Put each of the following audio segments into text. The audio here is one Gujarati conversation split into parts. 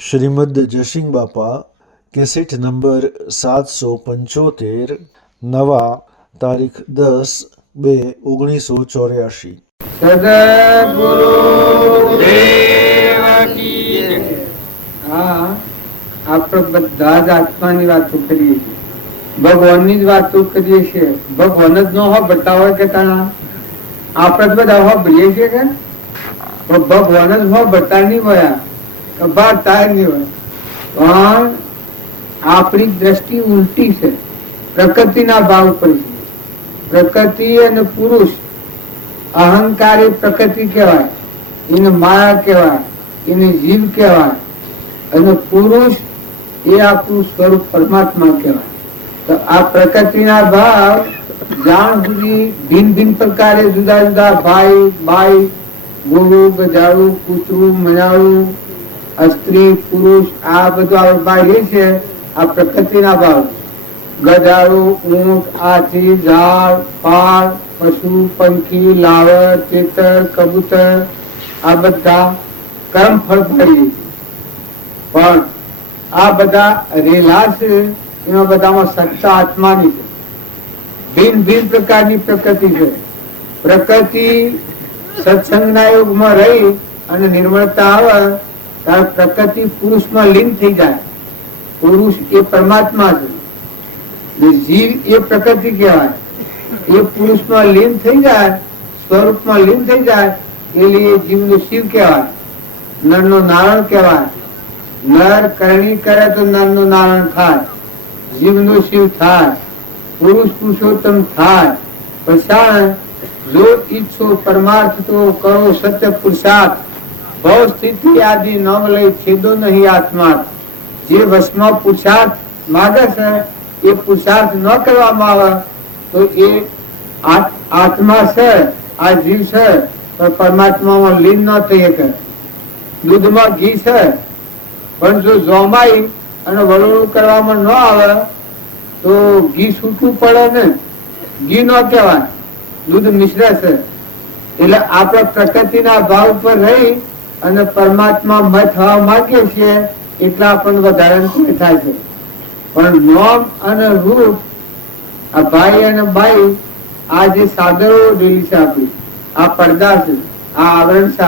શ્રીમદ જયસિંહ બાપા કેસેટ નંબર 775 નવા તારીખ 10/2/1984। સદગુરુ દેવ કી જય। હા, આપણે બધા જ આત્માની વાતો કરીએ છીએ, ભગવાનની જ વાતો કરીએ છીએ। ભગવાન જ ન હોય બતાવો કે તાણા આપણે બધા હો ભરીએ છીએ કે ભગવાન જ હો બતા નહીં હોય બાર તાર નહીં હોય, પણ આપણી દ્રષ્ટિ ઉલટી છે, પ્રકૃતિના ભાવ પર છે। પ્રકૃતિ અને પુરુષ, અહંકાર એ પ્રકૃતિ કહેવાય, એને માયા કહેવાય, એને જીવ કહેવાય, અને પુરુષ એ આપણું સ્વરૂપ પરમાત્મા કહેવાય। તો આ પ્રકૃતિના ભાવ જાણ સુધી ભિન્ન ભિન્ન પ્રકારે જુદા જુદા ભાઈ બાઈ, ગોળું ગજાળું કૂતરું મજાળું, સ્ત્રી પુરુષ, આ બધું આપણે ભાઈ છે, આ પ્રકૃતિના ભાવ। ગજાળું, ઊંટ, હાથી, ઝાડ, પાર, પશુ, પંખી, લાવર, તેતર, કબૂતર, આ બધા કર્મ ફળ ભરીએ છીએ। પણ આ બધા રેલા છે, એમાં બધામાં સત્તા આત્માની છે। ભિન્ન ભિન્ન પ્રકારની પ્રકૃતિ છે। પ્રકૃતિ સત્સંગના યોગમાં રહી અને નિર્મળતા આવે ત્યારે પ્રકૃતિ પુરુષમાં લીન થઈ જાય। પુરુષ એ પરમાત્મા છે, જીવ એ પ્રકૃતિ કહેવાય, એ પુરુષમાં લીન થઈ જાય, સ્વરૂપમાં લીન થઈ જાય, એટલે એ જીવનું શિવ કહેવાય, નરનું નારાયણ કહેવાય। નર કરણી કરે તો નરનું નારાયણ થાય, જીવનું શિવ થાય, પુરુષ પુરુષોત્તમ થાય। પછી જો ઈચ્છો પરમાર્થ તો કરો સત્ય પુરુષાર્થ, ભવ સ્થિતિ આદિ નામ લઈ છેદો નહીં આત્મા। જે વશમાં પુરુષાર્થ માગે છે એ પુરુષાર્થ ન કરવામાં આવે તો એ આત્મા છે, આ જીવ છે, પણ પરમાત્મામાં લીન ન થઈ શકે। દૂધમાં ઘી છે, પણ જો જોમાઈ અને વલોણું કરવામાં ન આવે તો ઘી છૂટું પડે ને, ઘી ન કહેવાય, દૂધ મિશ્ર છે। એટલે આપણે પ્રકૃતિના ભાવ પર રહી અને પરમાત્મા મય થવા માંગીએ છીએ, એટલા આપણને વધારે થાય છે। પણ નામ અને રૂપ, આ ભાઈ અને બાઈ, આ જે સાદરો ડેલી છે આપી, આ પડદા છે, આ આવરણ છે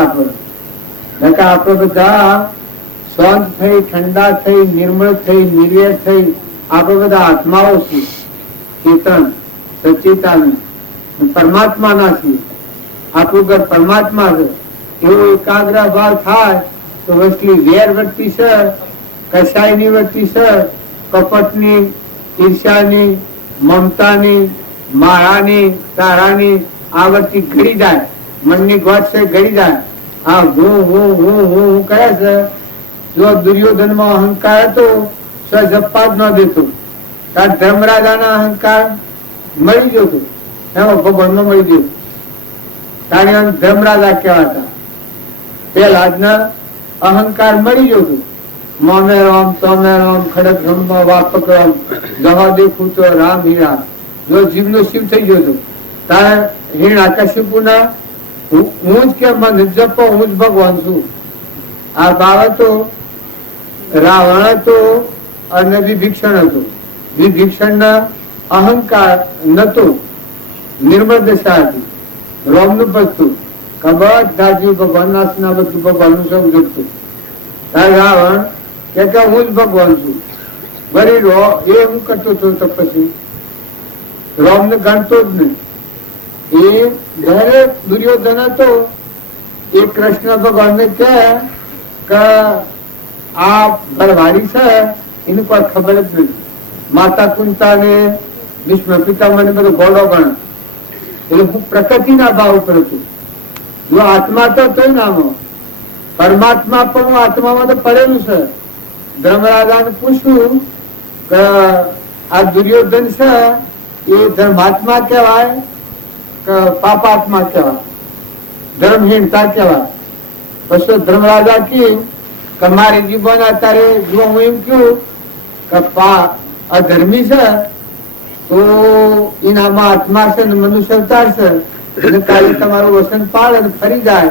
આપણે બધા શાંત થઈ, ઠંડા થઈ, નિર્મળ થઈ, નિર્વેર થઈ, આપણે બધા આત્માઓ છીએ, ચેતન સચેતન પરમાત્માના છીએ। આપણું ઘર પરમાત્મા છે, એવો એકાગ્ર ભાવ થાય તો વસ્તી વેર વૃત્તિ છે, કસાયની વૃત્તિ છે, કપટની, ઈર્ષ્યાની, મમતાની, માયાની, તારાની આ વૃત્તિ ઘડી જાય, મનની ગોઠ છે ઘડી જાય। આ હું હું હું હું હું કહે છે। જો દુર્યોધનમાં અહંકાર હતો તો જપ્પા જ ન દેતો, કારણ ધર્મરાજાના અહંકાર મળી ગયો હતો, એમાં ભગવાનમાં મળી ગયો, કારણ ધર્મરાજા કહેવાતા। પેલા જ અહંકાર મળી ગયો હતો, મોમે રામ તોમે રામ ખડક બ્રહ્મ વાપક રામ જવા દેખું તો રામ હીરા। જો જીવનો શિવ થઈ ગયો હતો તારે હિણ આકાશીપુના હું જ કે મને જપો, હું જ ભગવાન છું, આ ભાવ હતો। રાવણ હતો અને વિભીષણ હતો, વિભીષણ ના અહંકાર નતો, નિર્મળ દશા હતી, રોમ નું ભજતું, બધા જીવ ભગવાન ના બધું ભગવાન નું સૌ જપતું। રાવણ કે હું જ ભગવાન છું, બરી રો એ હું કરતો હતો તપસ્વી, રોમ ને ગણતો જ નહીં। એ દરેક દુર્યોધન હતો એ કૃષ્ણ ભગવાન ને કહે કે આ ભરવાડી છે, એની કોઈ ખબર જ નથી। માતા કુંતા ને ભીષ્મ પિતામહ ને બધું ઘોડો ગણ, એટલે હું પ્રકૃતિના ભાવ ઉપર હતું। જો આત્મા તો નામો પરમાત્મા પણ આત્મામાં તો પડેલું છે। ધર્મરાજાને પૂછ્યું કે આ દુર્યોધન છે એ ધર્માત્મા કહેવાય કે પાપાત્મા કહેવાય, ધર્મહીનતા કહેવાય? પછી ધર્મરાજા કી કે મારી જીવન અત્યારે જો હું એમ કહ્યું કે અધર્મી છે તો એનામાં આત્મા છે ને મનુષ્ય અવતાર છે, એટલે કાલે તમારું વસન પાડે ફરી જાય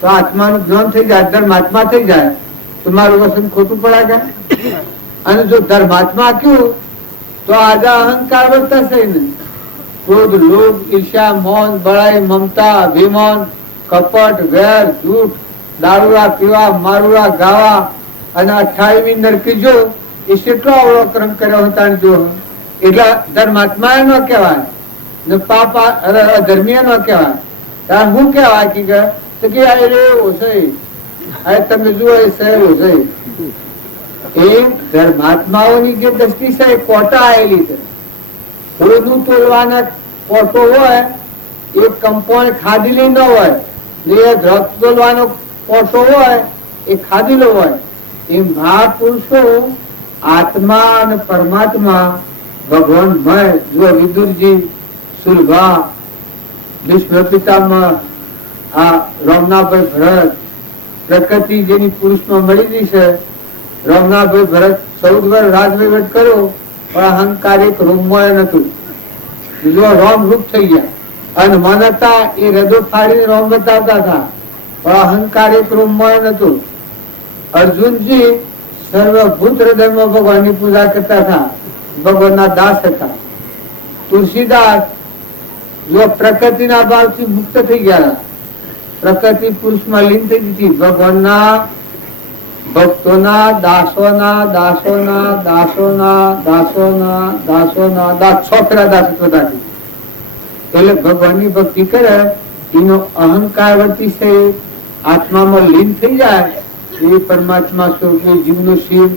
તો આત્માનું જ્ઞાન થઈ જાય, ધર્મ આત્મા થઈ જાય। તમારું વસન ખોટું પડાય. અને જો ધર્માત્મા કયું તો આજે અહંકાર વધશે ને. ક્રોધ, લોભ, ઈર્ષ્યા, મોહ, બળાઈ, મમતા, અભિમાન, કપટ, વેર, જૂઠ, દારૂડા પીવા, મારુડા ગાવા અને 28મી નરકી જો એ કેટલો અવલોકન કર્યો હતા જો. એટલે ધર્માત્મા ન કહેવાય ને પાપ અધર્મીય ન કહેવાય. કારણ શું કહેવાય કે આ રે ઓછે આ તમે જુઓ એ સહે ઓછે. એ ધર્માત્માઓની જે દ્રષ્ટિ છે એ કોટા આવેલી છે. કોઈનું તોલવાના કોટો હોય એ કમ્પાઉન્ડ ખાધેલી ન હોય, એ દ્રવ્ય તોલવાનો કોટો હોય એ ખાધેલો હોય. એ મહાપુરુષો આત્મા અને પરમાત્મા ભગવાનમય. જો વિદુરજી, સુલભા, ભીષ્મ પિતામહ, આ રમનાભાઈ ભરત, પ્રકૃતિ જેની પુરુષમાં મળી ગઈ છે. રમનાભાઈ ભરત 14 વર્ષ રાજવહીવટ કર્યો પણ અહંકાર એક રૂમમાં નતું. જો રોમ રૂપ થઈ ગયા અને મન હતા એ હૃદય ફાડીને રોમ બતાવતા હતા પણ અહંકાર એક રૂમમાં નતું. અર્જુનજી સર્વભૂત હૃદયમાં ભગવાનની પૂજા કરતા હતા, ભગવાનના દાસ હતા. તુલસીદાસ જો પ્રકૃતિના ભાવથી મુક્ત થઈ ગયા, પ્રકૃતિ પુરુષમાં લીન થઈ ગઈ. ભગવાનના ભક્તોના દાસોના દાસોના દાસોના દાસોના દાસોના દાસ છોકરા દાસ હતા. એટલે ભગવાનની ભક્તિ કરે એનો અહંકાર વર્તી છે આત્મામાં લીન થઈ જાય. એ પરમાત્મા સ્વરૂપે જીવનું શિવ,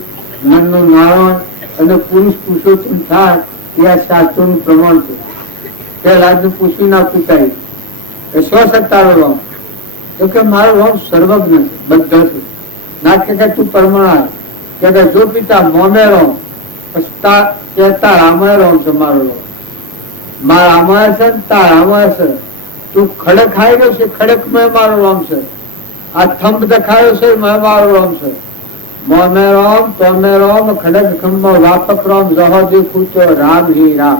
મનનું નારાયણ અને પુરુષ પુરુષોત્તમ થાય એ આ શાસ્ત્રોનું પ્રમાણ છે. પેલા જ પૂછવી ના પૂછાય સ્વસત્તારો રોમ તો કે મારો રોમ સર્વજ્ઞ છે, બધા છે. ના કે તું પરમાણ કે જો પિતા મોમે રોમ કેતા રામાય રોમ છે. મારો રોમ મારા રામાય છે ને તા રામાય છે. તું ખડક ખાઈ ગયો છે, ખડકમય મારો રોમ છે. આ થંભ દેખાયો છે મારો રોમ છે. મોમે રોમ તોમે રોમ ખડક ખંભ વાપક રોમ જહો દેખું તો રામ હિ રામ.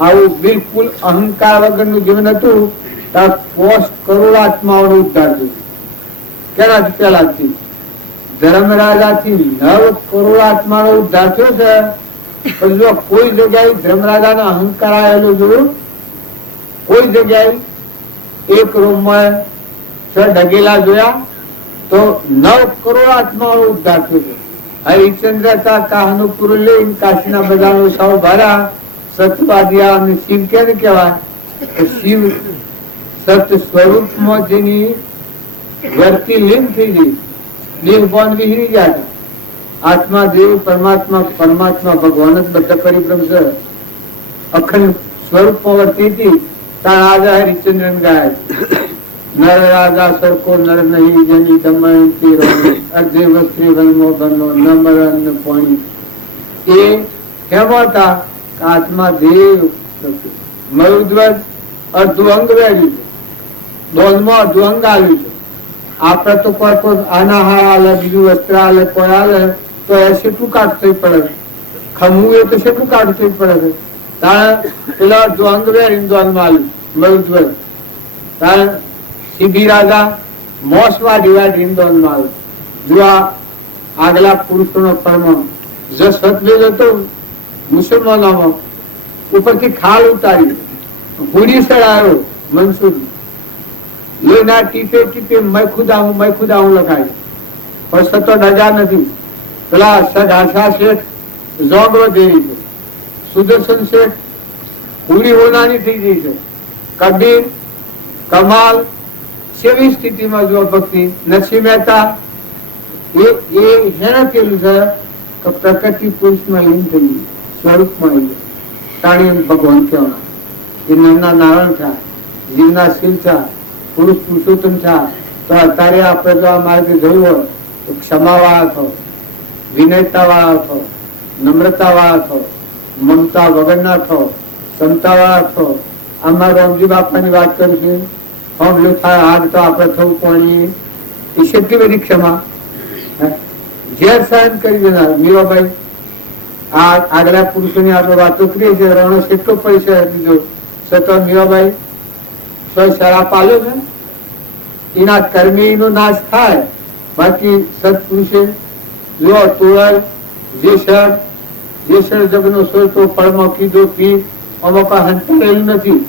આવું બિલકુલ અહંકાર વગરનું જીવન હતું. પોષ કરોડ આત્માઓનો ઉદ્ધાર થયો. કેનાથી પેલાથી ધર્મરાજાથી 9 કરોડ આત્માનો ઉદ્ધાર થયો છે. પણ જો કોઈ જગ્યાએ ધર્મરાજાનો અહંકાર આવેલો જોયું, કોઈ જગ્યાએ એક રૂમમાં ડગેલા જોયા તો 9 કરોડ આત્માનો ઉદ્ધાર થયો છે. હરિશ્ચંદ્ર કાહનુપુર લઈને કાશીના બધાનો સૌ ભરા સતવાદિયા અને શિવ કેને કહેવાય? શિવ સત્ય સ્વરૂપમાં જેની વર્તી લીન થઈ ગઈ, લીન બોન વિહરી ગયા હતા. આત્મા દેવ પરમાત્મા, પરમાત્મા ભગવાન જ બધા પરિભ્રમ છે. અખંડ સ્વરૂપમાં વર્તી હતી. ત્યાં આજે હરિશ્ચંદ્ર ગાય નર રાજા સરકો નર નહીં જેની દમયંતી રમી અર્ધે વસ્ત્રી વનમો બનો ન મરણ પાણી. એ કેવા હતા? આત્મા દેવ મયુધ્વજ અડધું અંગ વેડ્યું છે, દોલમાં અડધું અંગ આવ્યું છે. આપડે તો કોઈ આના હાર આલે, બીજું વસ્ત્ર આલે, કોઈ આલે તો એ કેટલું કાઢ થઈ પડે. ખમવું એ તો કેટલું કાઢ થઈ પડે. તારે પેલા અડધું અંગ વેડીને દોલમાં આવ્યું મયુધ્વજ. તારે સીધી રાજા મોસવા ડિવાઈડ દોલમાં આવ્યું. જો આગલા પુરુષોનો ફરમાન જસવંત હતો મુસલમાનોમાં ઉપરથી ખાલ ઉતારી હુડી ચડાયો મનસુર લોહીના ટીપે ટીપે મેં ખુદા હું લખાય. પણ સતો ડજા નથી. પેલા સદાશા શેઠ જોગરો દેવી છે, સુદર્શન શેઠ હુડી હોનાની થઈ ગઈ છે. કબીર કમાલ સેવી સ્થિતિમાં જો ભક્તિ. નરસિંહ મહેતા એ હેને કેલું છે કે પ્રકૃતિ પુરુષમાં લીન થઈ ગઈ, સ્વરૂપમાં આવી તાણી ભગવાન કહેવાના. એ નરના નારાયણ થા, જીવના શીલ થા, પુરુષ પુરુષોત્તમ થા. તો અત્યારે આપણે જો આ માર્ગે જવું હોય તો ક્ષમા વાળા થો, વિનયતા વાળા થો, નમ્રતા વાળા થો, મમતા વગરના થો, ક્ષમતા વાળા થો. આમાં રામજી બાપાની વાત કરું છું. હોમલું થાય હાથ તો આપણે થવું પાણી એ કેટલી બધી ક્ષમા. ઝેર સહન કરી દેનાર મીરાબાઈ. આ આગલા પુરુષોની આપણે વાતો કરીએ છીએ. રણો કેટલો પૈસા દીધો છતાં મીરાબાઈ શરાપ આલ્યો છે. એના કર્મી નો નાશ થાય બાકી સત્પુરુષે જો તુરલ જેસર જગનો સોચો પળમાં કીધો પી અમુક હંતારેલું નથી.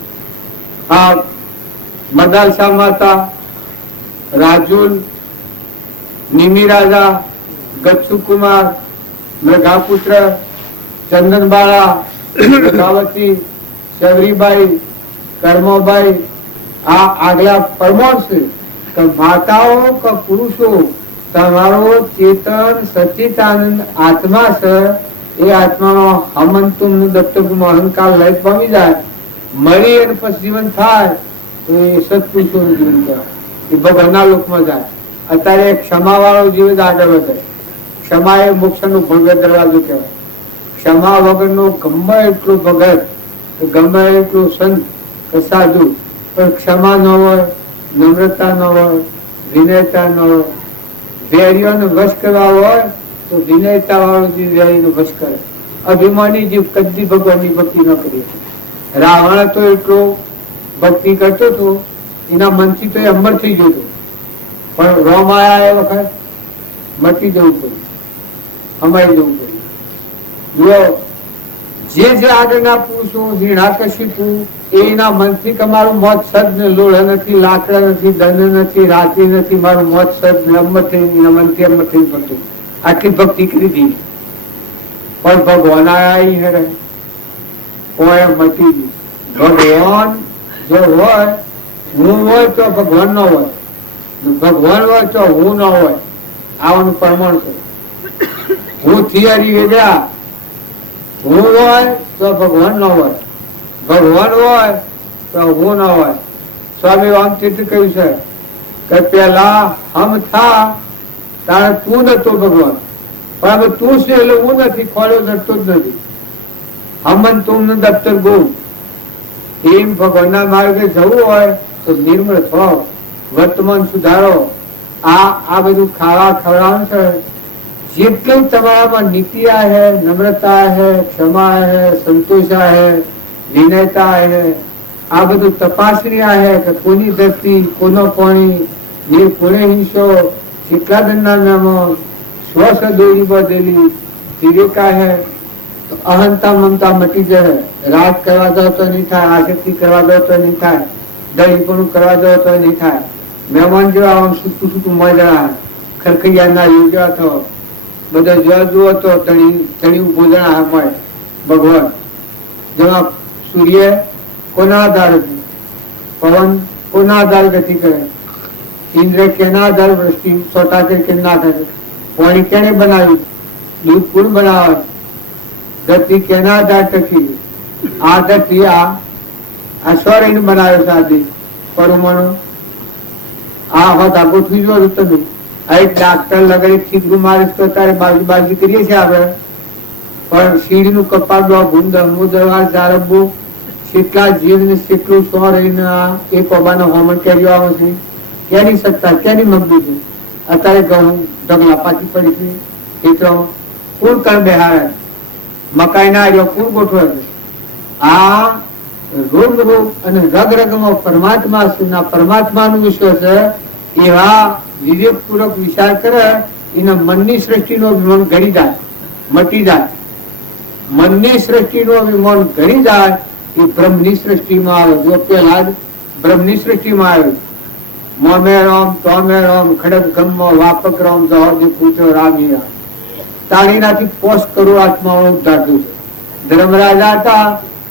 આ મદાલસા માતા, રાજુલ, નિમિ રાજા, ગચ્છુ કુમાર, મૃગાપુત્ર, ચંદનબાળા, મૃગાવતી, શબરીબાઈ, કર્મોબાઈ, આ આગલા પરમોણ છે કે માતાઓ કે પુરુષો તમારો ચેતન સચિતાનંદ આત્મા છે. એ આત્માનો હમંતુમ દત્તગુમ અહંકાર લય પામી જાય, મરી અને પછી જીવન થાય તો એ સત્પુરુષોનું જીવન કહેવાય. એ ભગવાનના લોકમાં જાય. અત્યારે ક્ષમા વાળો જીવ જ આગળ વધે. ક્ષમા એ મોક્ષનો ભવ્ય દરવાજો કહેવાય. ક્ષમા વગરનો ગમે એટલો ભગત, ગમે એટલો સંત કે સાધુ, પણ ક્ષમા ન હોય, નમ્રતા ન હોય, વિનયતા ન હોય, વેરીઓને વશ કરવા હોય તો વિનયતા વાળો જીવ વેરીનો વશ કરે. અભિમાની જીવ કદી ભગવાનની ભક્તિ ન કરી. રાવણ તો એટલો ભક્તિ કરતો હતો, એના મનથી તો એ અમર થઈ ગયો હતો, પણ રોમ આયા એ વખત મટી જવું પડ્યું, અમારી જવું પડ્યું. જો જે આગળના પુરુષો હિરણાકશિપુ એના મનથી કે મારું મોત સદ ને લોઢ નથી, લાકડા નથી, ધન નથી, રાત્રિ નથી, મારું મોત સદ ને અમર થઈ, એના મનથી અમર થઈ પડતું. આટલી ભક્તિ કરી હતી, પણ ભગવાન આયા હેરે કોઈ મટી ગયું. ભગવાન જો હોય, હું હોય તો ભગવાન ન હોય, ભગવાન હોય તો હું ન હોય. આવાનું પ્રમાણ છે. હું થિયરી વેગળા, હું હોય તો ભગવાન ન હોય, ભગવાન હોય તો હું ન હોય. સ્વામી વામતીર્થ કહ્યું છે કે પેલા હમ થા તારે તું નતો ભગવાન, પણ હવે તું છે એટલે હું નથી, ખોલ્યો જતો જ નથી. હમન તુમ દફતર ગો. એમ ભગવાનના માર્ગે જવું હોય તો નિર્મળ થાવ, વર્તમાન સુધારો. આ બધું ખાવા ખવડાવવાનું છે. જેટલું તમારામાં નીતિ है, नम्रता है, क्षमा है, संतोषा है, विनयता है, આ બધું તપાસણીયા है કે કોની ધરતી, કોનો પાણી, એ કોને હિંસો, કેટલા દંડના નામો, સ્વસદોરી બદલી વિવેકા है. તો અહંતા મમતા મટી જાય. રાગ કરવા દો તો નહીં થાય, આસક્તિ કરવા દો તો નહીં થાય, દહીપણું કરવા દો તો નહીં થાય. મહેમાન જેવા આમ સૂતું સૂતું મોજડા ખરખૈયાના યોગ્ય થયો. બધા જોવા જુઓ તો તણી ભોજન મળે. ભગવાન જેમાં સૂર્ય કોના આધારે, પવન કોના આધાર ગતિ કરે, ઇન્દ્ર કેના આધાર વૃષ્ટિ સોટા કે ના કરે, પાણી કેને બનાવ્યું, દૂધ કોણ બનાવે, ધરતી કેના આધાર ટકી. આ ધરતી આ સ્વરને બનાવ્યો છે. આદિ પરમાણુ આ હોત આગો થઈ ગયો તમે. આ એક ડાક્ટર લગાડી ઠીકરું મારે તો તારે બાજી કરીએ છીએ આપણે, પણ સીડીનું કપાટ ભૂંદ ચારબુ કેટલા જીવ ને કેટલું સો રહીને એક ઓબાના હોમન કેરીઓ આવે છે. કેની સત્તા, કેની મગદી છે. અત્યારે ઘઉં ઢગલા પાછી પડી છે. ખેતરો કોણ કર બેહારે, મકાઈ ના આવ્યો કોણ ગોઠવે છે. આ રોગ અને રગ રગમાં પરમાત્માનું વિશ્વ છે. એવા વિવેક પૂર્વક વિચાર કરે, એના મનની સૃષ્ટિનો અભિમાન ઘડી જાય, મટી જાય. મનની સૃષ્ટિનો અભિમાન ઘડી જાય એ બ્રહ્મની સૃષ્ટિમાં આવે. જો પેલા જ બ્રહ્મની સૃષ્ટિમાં આવે, મોમે રામ તોમે રામ ખડક ગમો વાપક રામ જહોદી પૂછો રામી રામ. તાણીનાથી 5 કરોડ આત્માઓ ઉદ્ધારતું છે. ધર્મરાજા હતા,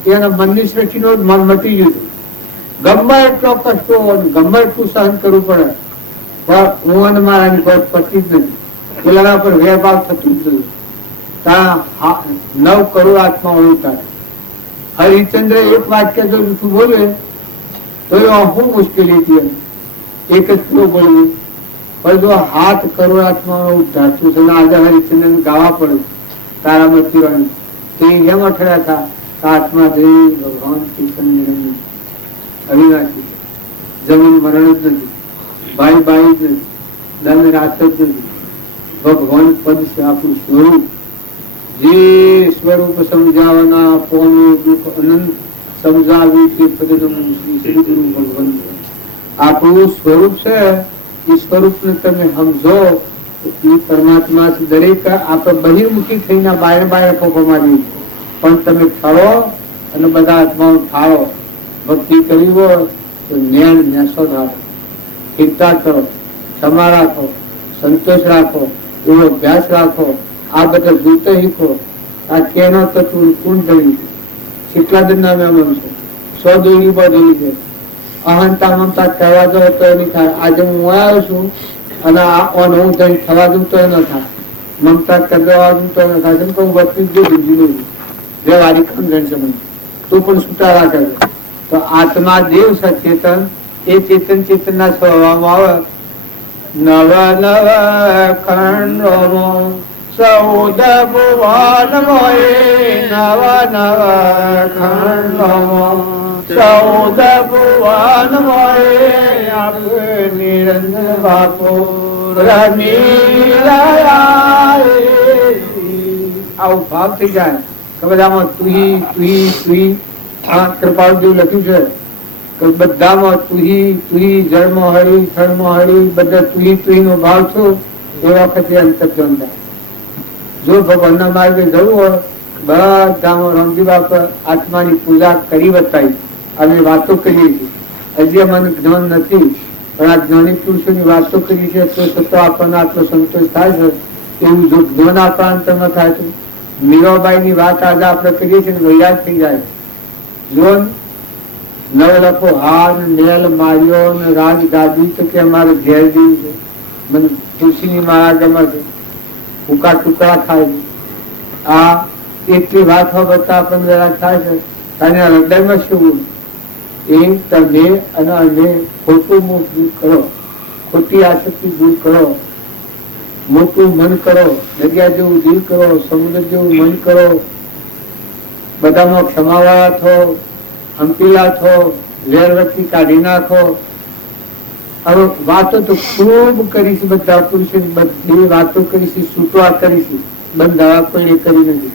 એના મનની સૃષ્ટિનો મન મટી ગયું. ગમે એટલો કષ્ટો, ગમે એટલું સહન કરવું પડે, પણ હું અને મારાની કોઈ પતી જ નથી. પેલા પર વેરભાવ થતું જ નથી. ત્યાં 9 કરોડ આત્માઓ ઉતારે. હરિચંદ્ર એક વાક્ય જો જૂઠું બોલે તો શું મુશ્કેલી હતી, એક જ પૂરો બોલવું. પણ જો 7 કરોડ આત્માઓ ઉદ્ધાર થયું છે, આજે હરિચંદ્ર ગાવા પડે તારામાં પીવાની, તે એમ અઠડ્યા હતા આત્મા દેવી ભગવાન કીર્તન નિરંજન અવિનાશી. જમીન મરણ જ નથી, ભાઈ બાઈ જ નથી, દમ રાત જ નથી. ભગવાન પદ છે આપણું સ્વરૂપ. જે સ્વરૂપ સમજાવના પોનું દુઃખ અનંત સમજાવી તે પદનું શ્રી ગુરુ ભગવાન આપણું સ્વરૂપ છે. એ સ્વરૂપને તમે સમજો તો એ પરમાત્મા દરેક આપણે બહિર્મુખી થઈને બાય બાય ફોફો મારી, પણ તમે ફળો અને બધા આત્માઓ ફાળો. ભક્તિ કરવી હોય તો જ્ઞાન નેસો રાખો, ચિંતા કરો, ક્ષમા રાખો, સંતોષ રાખો, એવો અભ્યાસ રાખો. આ બધા જૂતો શીખો. આ કેનો તત્વ કોણ કર્યું છે? કેટલા દિન ના મેમન છે? 100 દોરી બધેલી છે. અહંતા મમતા કહેવા દો તો નહીં થાય. આજે હું આવ્યો છું અને હું જઈને થવા દઉં તો ન થાય. મમતા કરવા દઉં તો ન થાય. કેમ કે હું વસ્તુ જ બીજી જે વારી ખમ જણ છે મને તું પણ છૂટા રાખે છે. તો આત્મા દેવ સચેતન એ ચેતન ચેતન ના સ્વભાવમાં આવે. નવ નવ ખંડો સૌદ ભુવન મોએ, નવ નવ ખંડો સૌદ ભુવન મોએ, આપ નિરંજન બાપો રમી રહ્યા. આવું ભાવ થઈ જાય કે બધામાં તુહી આ કૃપાળુ જેવું લખ્યું છે કે બધામાં તુહી જળમાં હરી, થળમાં હરી, બધા તુહી નો ભાવ છો. એ વખતે અંતર્જ્ઞાન થાય. જો ભગવાનના માર્ગે જવું હોય બધામાં રામજી બાપા આત્માની પૂજા કરી બતાવી. અમે વાતો કરીએ છીએ, હજી મને જ્ઞાન નથી, પણ આ જ્ઞાની પુરુષોની વાતો કરી છે તો છતાં આપણને આટલો સંતોષ થાય છે. એવું જો જ્ઞાન આપણા અંતરમાં થાય છે. મીરાબાઈ ની વાત આજે આપણે કરીએ છીએ વૈરાગ થઈ જાય. જો નવ લખો હાર નેલ માર્યો ને રાજ ગાદી તો કે અમારે ઘેર જેવું છે. મને તુલસીની માળા ગમે છે, ભૂકા ટુકડા ખાય છે. આ એટલી વાત બતા આપણને જરાક થાય છે. અને હૃદયમાં શું એ તમે અને અમે ખોટું મુખ દૂર કરો, ખોટી આસક્તિ દૂર કરો, મોટું મન કરો, દરિયા જેવું દિલ કરો, સમુદ્ર જેવું મન કરો, બધામાં ક્ષમાવાળા થો, અંકીલા થો, વેરવતી કાઢી નાખો. હવે વાતો તો ખૂબ કરીશ, બધા પુરુષો બધી વાતો કરીશ, છૂટવા કરીશ, બંધાવા કોઈ કરી નથી.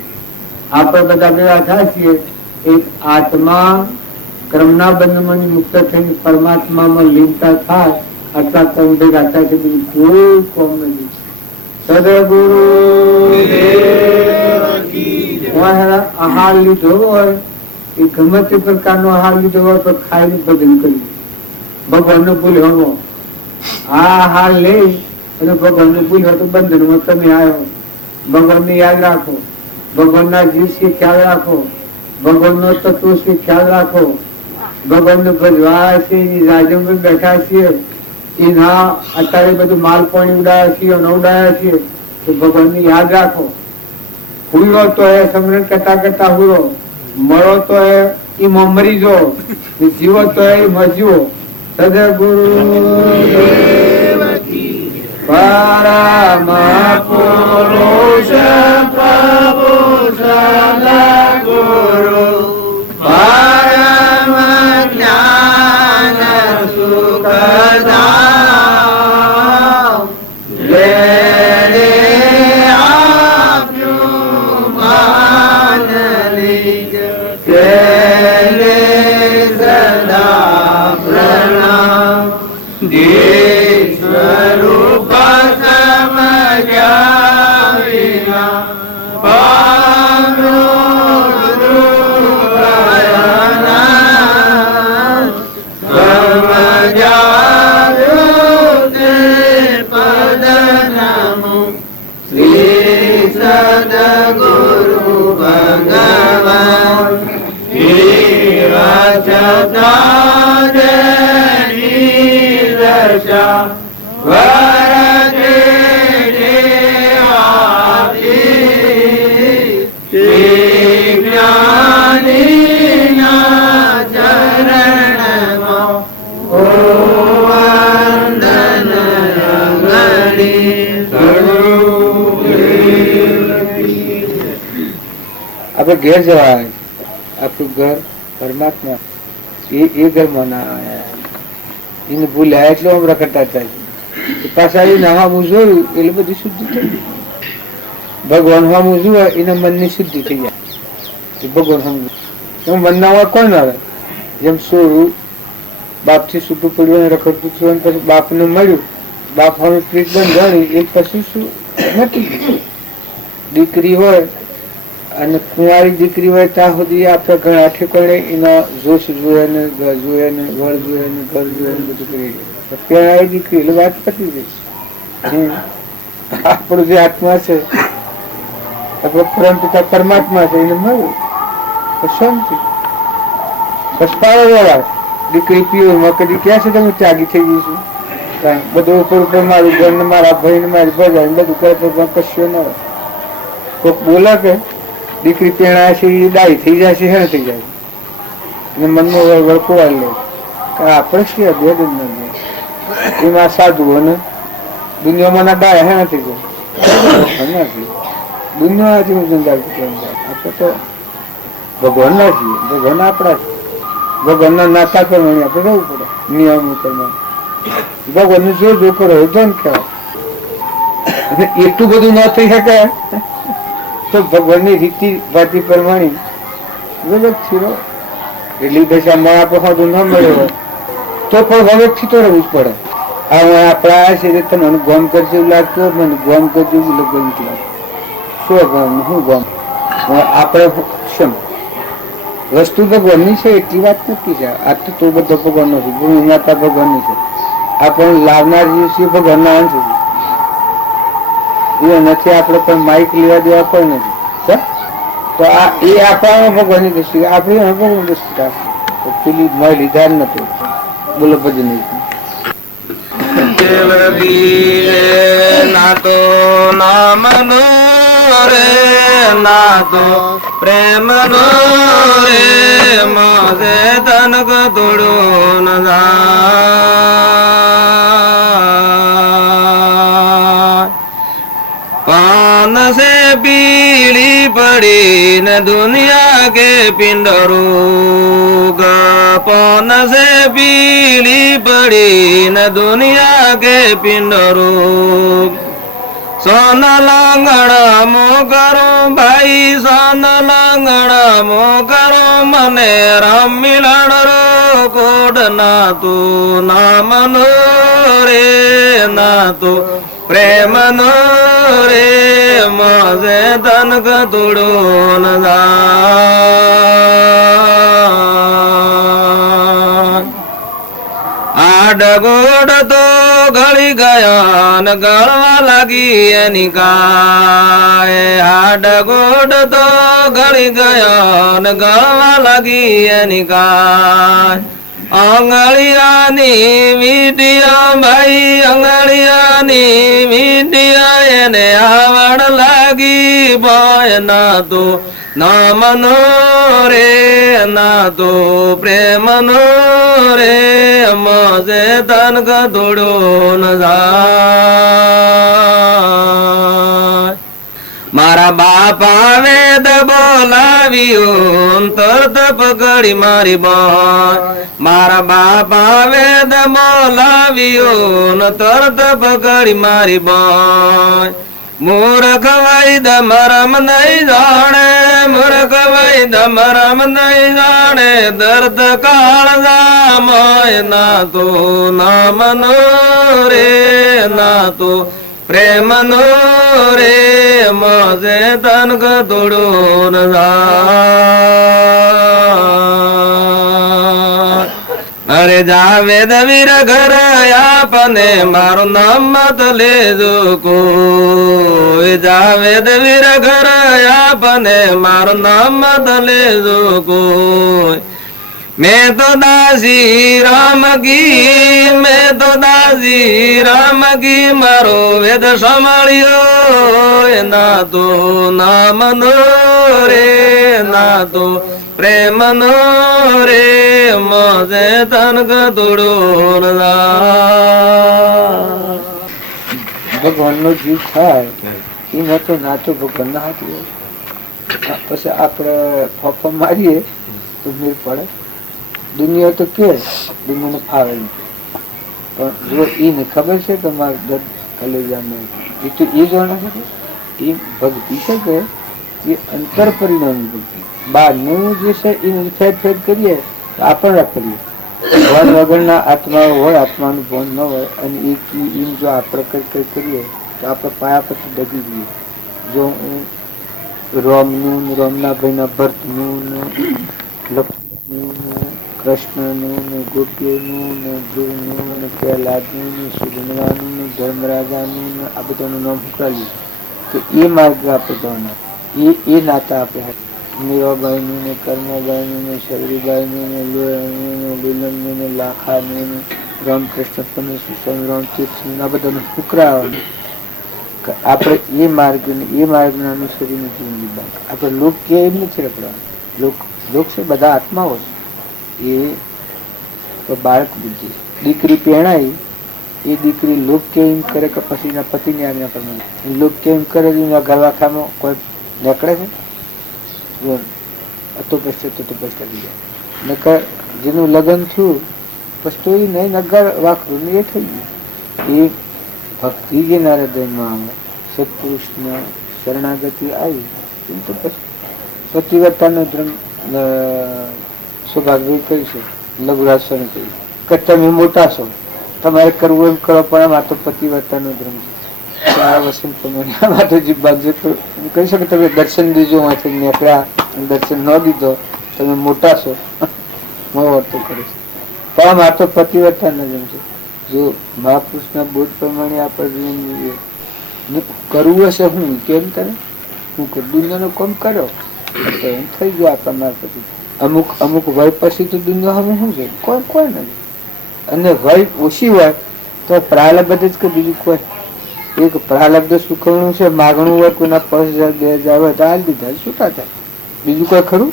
આપણે બધા ભેગા થાય છીએ. એક આત્મા ક્રમના બંધમાં મુક્ત થઈને પરમાત્મામાં લીનતા થાય આટલા કર્મ ભેગા થાય છે. બીજું કોઈ કોમ નથી. સદગુરુ આહાર લીધો હોય એ ગમે તે પ્રકારનો આહાર લીધો હોય તો ખાઈને ભજન કર્યું. ભગવાન નો ભૂલ હમો આ આહાર લઈ અને ભગવાન નો ભૂલ હોય તો બંધનમાં તમે આવ્યો. ભગવાન ને યાદ રાખો, ભગવાન ના જીવ છે ખ્યાલ રાખો, ભગવાન નો તત્વ છે ખ્યાલ રાખો. ભગવાન નો ભજવા છે રાજ્ય બેઠા છીએ એના અત્યારે બધું માલ પાણી ઉડાયા છીએ, ઉડાયા છીએ તો ભગવાન ને યાદ રાખો. હુલો તો એ સમરણ કરતા કરતા હુલો, મળો તો એ મરી જો, જીવો તો એ મજીવો. સદગુરુ પરમ પુરુષ પ્રભુ સદગુરુ પરમ જ્ઞાન સુખદામ રે આપ્યું માનલી કે સદા પ્રણામ સ્વરૂપ સમજ્યા વિના સદગુરુ ભગવાન દશા વરદે જ્ઞાનીના ચરણમાં ઓ વંદન ગણી. આપણે ઘેર જવાય, આપણું ઘર પરમાત્મા એ ઘરમાં ના એને ભૂલ્યા એટલે આમ રખડતા થાય. પાછા એ નહામું જોયું એટલે બધી શુદ્ધિ થઈ ગઈ. ભગવાન હામું જોવે એના મનની શુદ્ધિ થઈ જાય. ભગવાન સમજુ મન ના હોય કોણ આવે? જેમ સોરું બાપ થી છૂટું પડ્યું રખડતું થયું પછી બાપ ને મળ્યું બાપાનું ટ્રીટમેન્ટ ગણી એ પછી શું નથી. દીકરી હોય અને કુંવારી દીકરી હોય ત્યાં સુધી આપણે ઘણા ઠેકાણે એના જોશ જોઈએ ને ઘર જોઈએ ને ઘર જોઈએ ને ઘર જોઈએ ને બધું કરી ત્યાં દીકરી એટલે વાત પતી ગઈ. આપણો જે આત્મા છે આપણો પરમ પિતા પરમાત્મા છે એને મળ્યું શાંતિ. પછપાળો વ્યવહાર દીકરી પીઓમાં કદી ક્યાં છે તમે ત્યાગી થઈ જઈશું. બધું ઉપર ઉપર મારું ઘર ને મારા ભાઈ ને મારી ભજા બધું કરે કશું ના હોય. કોઈક બોલે કે દીકરી પેણા છે એ ડાય થઈ જાય છે હેણ થઈ જાય અને મનમાં વળકોવાળ લે કે આપણે શું ભેદ જ નથી. એમાં સાધુઓ ને દુનિયામાં ના ડાય હેણ થઈ જાય દુનિયાથી હું આપણે તો ભગવાન ના છીએ. ભગવાન આપણા ભગવાન ના નાતા કરવાની આપણે રહેવું પડે નિયમ પ્રમાણે. ભગવાન ને જો જો કરો ધન કહેવાય. એટલું બધું ન થઈ શકે તો ભગવાનની રીતિ ભાતી પ્રમાણે વ્યવસ્થિત રહો. એટલી દશા મારા પ્રસાદ ન મળ્યો હોય તો પણ વ્યવસ્થિત રહેવું જ પડે. આપણા છે તમે ગોમ કરજો એવું લાગતું હોય મને ગોમ કરજો એવું લગ્ન લાગે શું ગોમ શું ગોમ આપણે શું વસ્તુ ભગવાનની છે એટલી વાત નક્કી છે. આ તો બધો ભગવાન નથી ગુરુ માતા ભગવાનની છે. આપણને લાવનાર જે છે ભગવાનના અંશ છે એ નથી. આપણે પણ માઇક લેવા દેવા પણ નથી. તો આ એ આપણા ભગવાનની દ્રષ્ટિ આપણી ભગવાનની દ્રષ્ટિ પેલી મય લીધા નથી. બોલો પછી નહીં નાતો નામનો રે નાતો પ્રેમ નો રે મોજે તનક તોડો પાન સે પીળી પડી ને દુનિયા કે પિંડરો પાન સે પીળી પડી ને દુનિયા કે પિંડરો સોન લાંગણા મો કરો ભાઈ સોન લાંગણા મો કરો મને રામ મિલણ રો કોડ ના તું નામ નો રે ના તો પ્રેમ નો રે મોજે તનક તોડો આડગોડ તો ગળી ગયા ને ગળવા લાગી એની કાય. આડગોડ તો ગળી ગયા ને ગળવા લાગી એની કાય. આંગળિયાની મીડિયા ભાઈ આંગળિયાની મીડિયા એને આવડ લાગી ભાઈ ના તો નામ નો રે ના તો પ્રેમ નો રે મોજે તનક દોડો ન જાય. મારા બાપા વેદ બોલાવ્યું તરત પકડી મારી બોય. મારા બાપા વેદ બોલાવ્યું તરત પકડી મારી બોય. મૂર્ખ વૈદ મરમ નહીં જાણે મૂર્ખ વૈદ મરમ નહીં જાણે દર્દ કાળજા મોય ના તો નામ નો રે ના તો પ્રેમ નો રે મોજે તનક તોડો ન જાય. અરે જાવેદ વીર ઘર આપને મારું નામ મત લેજો કોઈ. જાવેદ વીર ઘર આપને મારું નામ મત લેજો કોઈ. मैं तो दासी राम की मैं तो दासी राम की मारो वेद संभालियो ना तो नाम नो रे ना तो प्रेम नो रे मोजे तनक तोड़ो ભગવાન નો જીવ થાય એમાં તો નાચો ભગવાન ના હાથ પછી આપણે ફોફા મારીએ તો મેળ પડે. દુનિયા તો કે દુનિયાને ફાવે પણ જો એને ખબર છે કે મારા દર્દ કલેજામાં એ તો એ જાણે છે એ ભક્તિ છે કે એ અંતર પરિણામી ભક્તિ. બહારનું જે છે એ ફેદ ફેદ કરીએ તો આપણે કરીએ ભગવાન વગરના આત્માઓ હોય, આત્માનું ભાન ન હોય અને એમ જો આપણે કઈ કરીએ તો આપણે પાયા પછી ડગી જઈએ. જો હું રોમનું, રોમના ભાઈના ભરતનું, લક્ષ્મણનું, કૃષ્ણનું, ગોપીઓનું, ધ્રુવનું, પ્રહલાદનું, સુધનવાનું, ધર્મરાજાનું, આ બધાનું નામ ઉકાળ્યું તો એ માર્ગ આપણે જવાના. એ નાતા આપણે મીરાબાઈનું ને, કર્માબાઈનું ને, શબરીબાઈનું ને, લોહીનું ને, લીલમનું ને, લાખાનું ને, રામકૃષ્ણ પરમેશ્વર, રામતીર્થનું, આ બધાનું ફુકરાવાનું. આપણે એ માર્ગને અનુસરીને જીવન બાંધ. આપણે લોક કે એમ નથી રખડવાનું. લોક છે બધા આત્માઓ છે. એ બાળક બુદ્ધિ. દીકરી પહેણાઈ એ દીકરી લોક કે એમ કરે કે પછી એના પતિની આજ્ઞા પ્રમાણે લોક કે એમ કરે એના ઘરવાખામાં કોઈ નીકળે છે. જેનું લગ્ન થયું પછી તો એ નહીં નગર વાખરું ને એ થઈ ગયું. એ ભક્તિ જેના હૃદયમાં આવે, સત્પુરુષને શરણાગતિ આવી એમ તો પછી પતિવ્રતાનો ધર્મ સૌભાગ્ય કહી છે. લઘુરાજસ્વામી કહ્યું કે તમે મોટા છો, તમારે કરવું એમ કરો, પણ આ તો પતિવ્રતાનો ધર્મ છે. કહી શકો તમે દર્શન દીજો માંથી નીકળ્યા, દર્શન ન દીધો, તમે મોટા છો વર્તો કરે છે. પણ આ તો પતિવ્રતા ન જેમ છે. જો મહાપુરુષના બોધ પ્રમાણે આપણે કરવું હશે હું કેમ કરે, હું દુનિયાનો કોમ કર્યો તો એમ થઈ ગયો આપણા મારફતી. અમુક વય પછી તો દુનિયા હવે શું છે, કોઈ નથી. અને વય ઓછી હોય તો પ્રારબ્ધ જ કે બીજું કોઈ એક પ્રારબ્ધ સુખવણું છે. માગણું હોય કોઈના 5,000 2,000 હોય તો હાલ દીધા છૂટા થાય. બીજું કોઈ ખરું?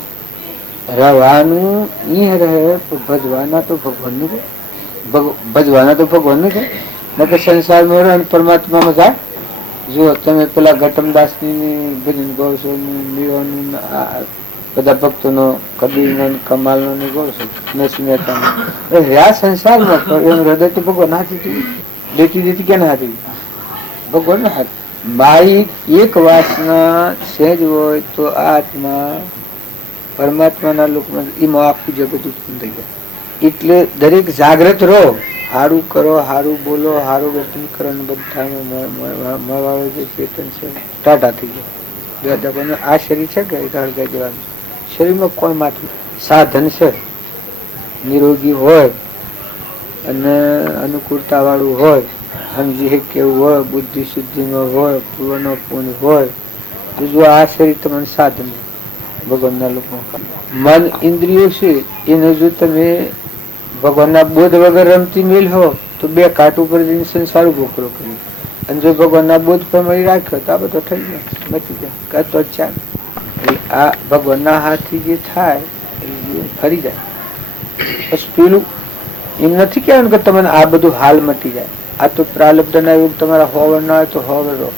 રહેવાનું ઈ રહે ભજવાના તો ભગવાનનું છે. ભજવાના તો ભગવાનનું છે. નકર સંસારમાં રહે પરમાત્મામાં જાય. જો તમે પેલા ગૌતમદાસની ભજન ગૌશો મીરાનું બધા ભક્તોનો કબીરનો કમાલનો ને ગૌશો નરસિંહ મહેતાનો રહ્યા સંસારમાં એમ હૃદય તો ભગવાન હાથી દેતી ક્યાં હાથી ભગવાન ના હાથ. મારી એક વાસના સહેજ હોય તો આત્મા પરમાત્માના લોકમાં એમાં આખું જગત ઉત્પન્ન થઈ જાય. એટલે દરેક જાગ્રત રહો, હારું કરો, હારું બોલો, હારું વર્તન કરો અને બધામાં મળવાનું જે ચેતન છે ટાટા થઈ જાય. આ શરીર છે કે હળગાઈ જવાનું. શરીરમાં કોઈ માથું સાધન છે, નિરોગી હોય અને અનુકૂળતા વાળું હોય, સમજી કેવું હોય, બુદ્ધિ શુદ્ધિમાં હોય, પૂર્વનો પૂર્ણ હોય તો જો આ શરીર તમને સાધન ભગવાનના લોકો મન ઇન્દ્રિયો છે એને જો તમે ભગવાનના બોધ વગર રમતી મેલ હો તો બે કાટ ઉપર જઈને સંસાર ઉભો કરો કર્યો. અને જો ભગવાનના બોધ પ્રમાણે રાખ્યો તો આ બધો થઈ જાય, બચી જાય તો ચાલ. આ ભગવાનના હાથથી જે થાય એ ફરી જાય. બસ પેલું એમ નથી કહેવાનું કે તમને આ બધું હાલ મટી જાય. આ તો પ્રાલબ્ધના યુગ તમારા હોવર ના હોય તો હોવર રહો,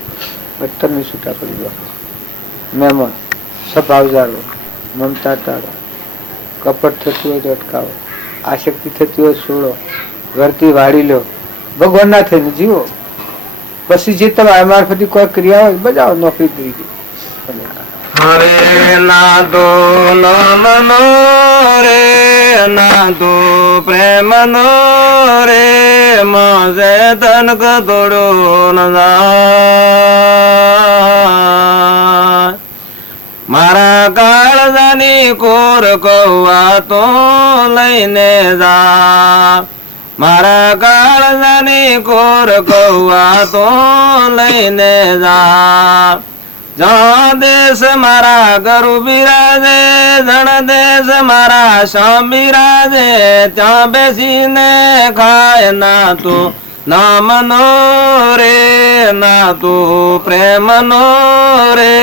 તમે છૂટા પડી દો. મહેમાન સ્વભાવ જાળવો, મમતા ટાળો, કપટ થતું હોય તો અટકાવો, આસક્તિ થતી હોય છોડો, ઘરથી વાળી લો, ભગવાન ના થઈને જીવો. પછી જે તમારા મારફતી કોઈ ક્રિયા હોય બજાવો, નોકરી કરી દે. હરે નાદો નમનો રે નાદો પ્રેમ નો રે મજે તનક તોડો મારા કાળજાની કોર કૌવા તો લઈને જા, મારા કાળજાની કોર કૌવા તો લઈને જા. જણ દેશ મારા ગરુ બિરાજે, જણ દેશ મારા શ્યામ બિરાજે, ત્યાં બેસીને ખાય ના તું નામનો રે ના તું પ્રેમનો રે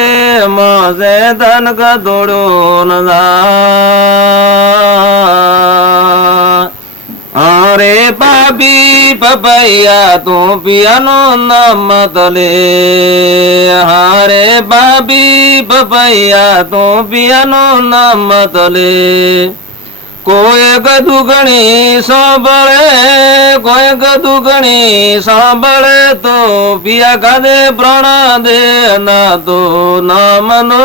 મજે ધન કદોડો ના. અરે પાપી પપૈયા તું પિયાનો નામ તલે, હરે પાપી પપૈયા તું પિયાનો નામ તલે. કોઈ કદું ઘણી સાંભળે, કોઈ કદું ઘણી સાંભળે તો પિયા કાદે પ્રાણ દે ના તો નામનો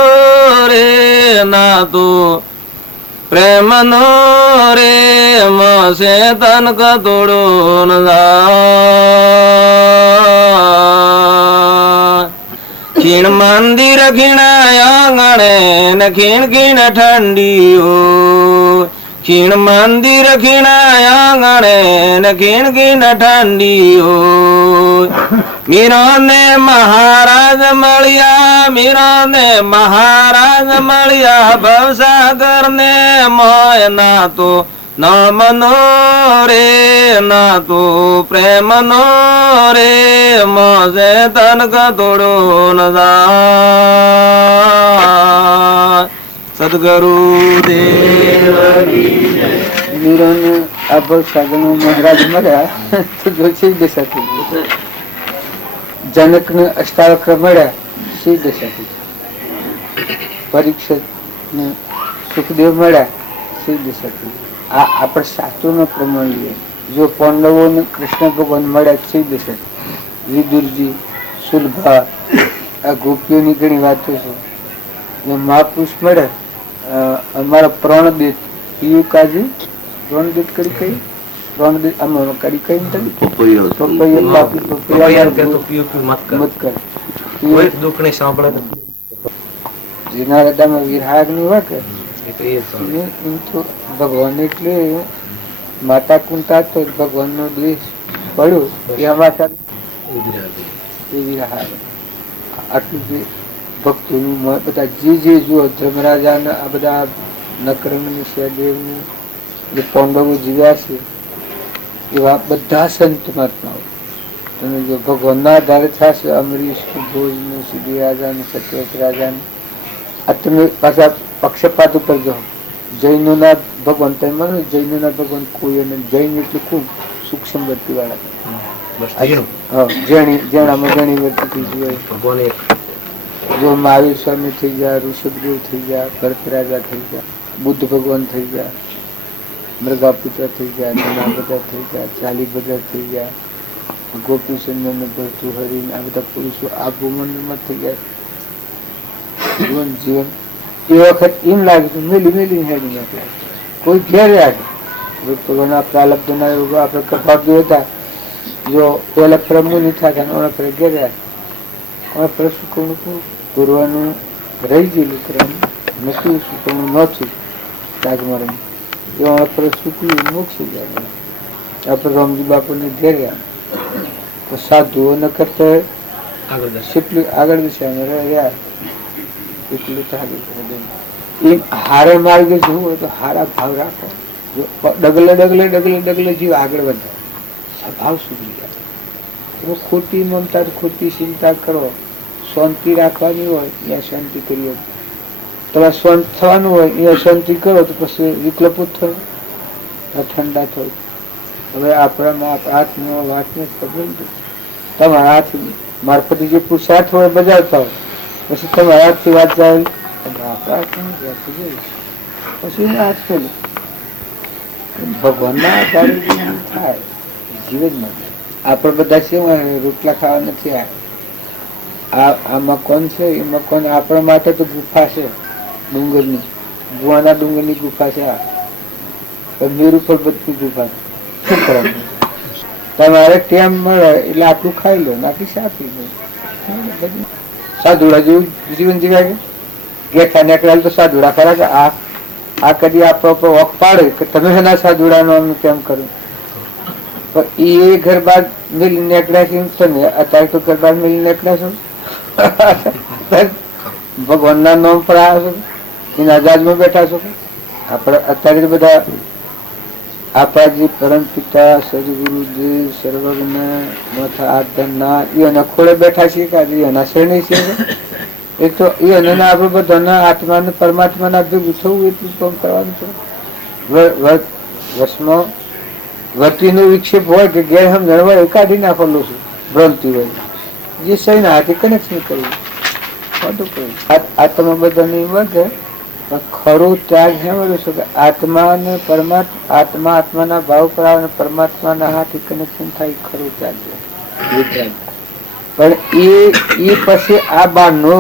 રે ના તો પ્રેમનો રે મોસે તન કતોડો ખીણ મંદિર ખીણાયાંગણે ને ખીણ ખીણ ઠંડીઓ ખીણ મંદિર ખીણાયાંગણે ને ખીણ ખીણ ઠંડીઓ મીરાને મહારાજ મળ્યા ભવસાગર ને મોય નાતો નામનો રે નાતો પ્રેમનો રે મોસે તનક તોડો સદગુરુ દેવ વીરોને આ ભવસાગર મહારાજ મળ્યા તો જોશી દશા થઈ ગઈ. જનક ને અષ્ટાવક્ર મળ્યા સી દશા થઈ. પરીક્ષિત ને સુખદેવ મળ્યા સી દશા થઈ. આ આપણે શાસ્ત્રો નો પ્રમાણ લઈએ. જો પાંડવો ને કૃષ્ણ ભગવાન મળ્યા સી દશા. વિદુરજી, સુલભા, આ ગોપીઓની ઘણી વાતો છે. મહાપુરુષ મળ્યા અમારા પ્રાણદેત પિયુકાજી પ્રાણદેત કરી કઈ પ્રાણદેત અમારો કરી કઈ ભગવાન એટલે માતા કુંતા તો ભગવાન નો દ્વેષ પડ્યો એ અમારા આટલું જે ભક્તોનું બધા જે જુઓ ધર્મરાજા આ બધા નકરણ સહદેવ જે પાંડવો જીવ્યા છે એવા બધા સંત મહાત્માઓ તમે જો ભગવાનના આધારે થશે. અમરીશ, ભોજ, સિદ્ધિ રાજા ને સત્યવત રાજા ને આ તમે પાછા પક્ષપાત ઉપર જાઓ. જૈનો ના ભગવાન તમે માનો જૈનો ના ભગવાન કોઈ અને જૈન એટલે ખૂબ સૂક્ષ્મ વર્તી વાળા જેણામાં ઘણી વર્તી જોઈએ. જો મહાવીર સ્વામી થઈ ગયા, ઋષભદેવ થઈ ગયા, ભરત રાજા થઈ ગયા, બુદ્ધ ભગવાન થઈ ગયા, મૃગાપુત્ર થઈ ગયા, ઘણા બધા થઈ ગયા, ચાલી બધા થઈ ગયા, ગોપીચંદ્ર ને ભરતુહરી આ બધા પુરુષો આ ભૂમંડળમાં થઈ ગયા. જીવન એ વખત એમ લાગ્યું મેલી હેડી નાખ્યા. કોઈ ઘેર આવે ભગવાન પ્રાલબ્ધ ના યોગ આપણે કપાવ્યો હતા. જો પેલા પ્રમુની થતા ઘેર આવે પૂર્વનું રહી ગયેલું કરવાનું નક્કી સુકવણું ન થયું રાજમરણ એ પર સૂકવ્યું મોક્ષી જાય. આપણે રામજી બાપુને ઘેર્યા તો સાધુઓ ન કરતા કેટલી આગળ દિશામાં રહ્યા એટલું એ હારે માર્ગે જવું હોય તો હારા ભાવ રાખો. જો ડગલે જીવ આગળ વધે સ્વભાવ સુધરી જાય. ખોટી મમતા ખોટી ચિંતા કરો. શાંતિ રાખવાની હોય ત્યાં શાંતિ કરીએ. તમારે શાંત થવાનું હોય ત્યાં શાંતિ કરો તો પછી વિકલ્પુત થયું ઠંડા થયું. હવે આપણામાં હાથમાં વાતને ખબર નથી. તમારા હાથ મારફતે જે પુરુષાર્થ હોય બજાવતા હોય પછી તમારા હાથથી વાત જાય પછી હાથ ખોલે. ભગવાનના આધારે થાય જીવનમાં. આપણે બધા છે રોટલા ખાવા નથી આ મકાન છે. એ મકાન આપણા માટે તો ગુફા છે ડુંગરની, ગુવાના ડુંગરની ગુફા છે. આ મેરુ પર બધી ગુફા. શું કરવાનું? તમારે ટેમ મળે એટલે આટલું ખાઈ લો, નાખી સાપી લો. સાધુડા જેવું જીવન જીવાય. ગેઠા નીકળેલ તો સાધુડા ખરા કે આ કદી આપણો વખ પાડે કે તમે એના સાધુડાનો અમને કેમ કર્યું. પણ એ ઘર બાદ મિલી નીકળ્યા છે તમે અત્યારે તો ઘર બાદ મિલી નીકળ્યા છો. ભગવાન ના નામ પર આવ્યા છો, એના આઝાદમાં બેઠા છો. આપણે અત્યારે બધા આપણા જે પરમ પિતા સદગુરુદેવ સર્વજ્ઞ આધના એના ખોળે બેઠા છીએ કે એના શ્રેણી છે. એ તો એને આપણે બધાના આત્મા પરમાત્માના ભેગું થવું એટલું કામ કરવાનું છે. વર્ષમાં વર્તીનો વિક્ષેપ હોય કે ગેરસમજણ હોય એ કાઢી નાખેલું છે. ભ્રાંતિ હોય જે સહી ના હાથે કનેક્શન કર્યું આત્મા બધાની વધે. ખરો ત્યાગ સાંભળ્યું છે કે આત્મા અને પરમાત્મા આત્માના ભાવ કરાવે પરમાત્માના હાથે કનેક્શન થાય. ખરો ત્યાગ પણ એ પછી આ બારનો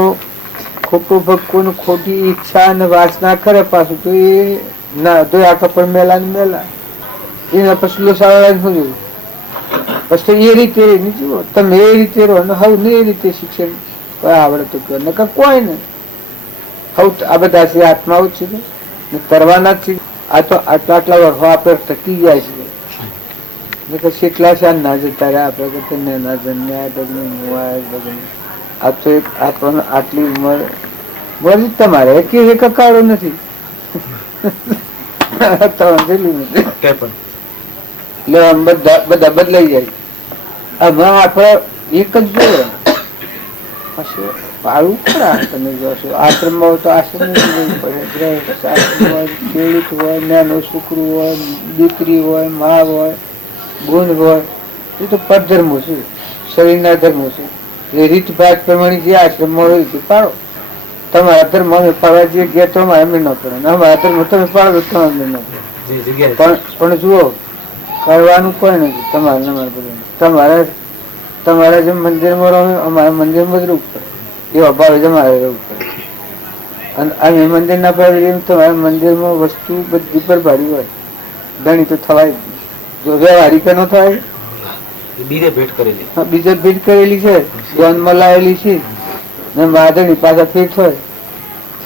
ખોટો ભક્કો ખોટી ઈચ્છા અને વાસના કરે પાછું તો એ ના તો આ કપડ મેલા ને મેલા એના પછી લોસાવાળા શું જોયું પછી એ રીતે નહીં જુઓ તમે એ રીતે રહો ને હવે ને એ રીતે શિક્ષણ આવડે તો કહો નકર કોઈ નહીં હવે આ બધા છે આત્માઓ છે ને કરવાના જ છે આ તો આટલા વર્ષો આપણે ટકી જાય છે કેટલા શાન ના જતા રહ્યા આપણે કરતા ના જન્મ્યા આ તો એક આપણને આટલી ઉંમર બોલી તમારે એક કકાળો નથી બધા બદલાઈ જાય આમાં આપણે એક જ જોયો પાડવું ખરા તમે જોશો આશ્રમમાં હોય તો આશ્રમ પડે ખેડૂત હોય નાનો છોકરું હોય દીકરી હોય મા હોય ગુણ હોય એ તો પરધર્મો છે શરીરના ધર્મો છે એ રીતભાત પ્રમાણે જે આશ્રમમાં હોય તે પાડો તમારા ધર્મ અમે પાડવા જઈએ ગયા તો અમારે અમને ન પડે અમારા ધર્મ તમે પાડો તો અમને ન પડે પણ જુઓ કરવાનું કોઈ નથી તમારે તમારે તમારા જેમ મંદિરમાં રહો અમારા મંદિરમાં જ રહેવું પડે એવા ભાવે જ અમારે રહેવું પડે અને અમે મંદિર ના પાડી એમ તમારા મંદિરમાં વસ્તુ બધી પર ભારી હોય ઘણી તો થવાય જો વ્યવહારિક ન થાય બીજે ભેટ કરેલી છે ધ્યાનમાં લાવેલી છે ને માધણી પાછા ફેટ હોય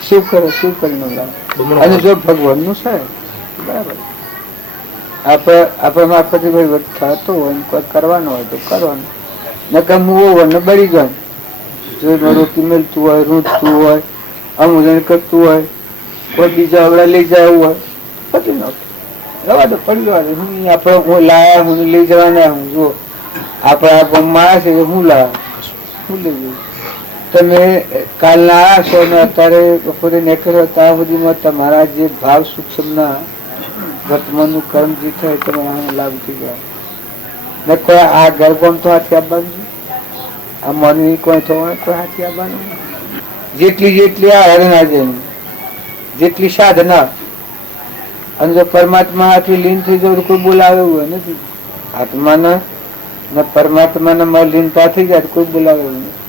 શું કરે શું કરી લાવે અને જો ભગવાન નું છે બરાબર આપણે મારફતે થતો હોય કોઈ કરવાનો હોય તો કરવાનું નકર મુવો હોય ને બળી જાય જો રોટી મેળતું હોય રૂંધતું હોય અમુક કરતું હોય કોઈ બીજા વગડા લઈ જાય એવું હોય પતી નાખે રવા તો પડી જવા હું આપણે હું લાયા હું લઈ જવાના હું જો આપણા માણસ છે હું લાયા હું લઈ જઉં તમે કાલના આવ્યા છો ને અત્યારે બપોરે નીકળ્યો ત્યાં સુધીમાં તમારા જે ભાવ સૂક્ષ્મના વર્તમાનનું કર્મ જે થાય તમે લાભ થઈ ગયા ને કોઈ આ ગર્ભમ તો હાથી આપવાનું છે આ મનવી કોઈ થવાનું કોઈ હાથી આપવાનું જેટલી આ હરણાજે જેટલી સાધના અને જો પરમાત્મા હાથી લીન થઈ જાય કોઈ બોલાવે એવું નથી આત્માના ને પરમાત્માના લીનતા થઈ જાય કોઈ બોલાવે એવું નથી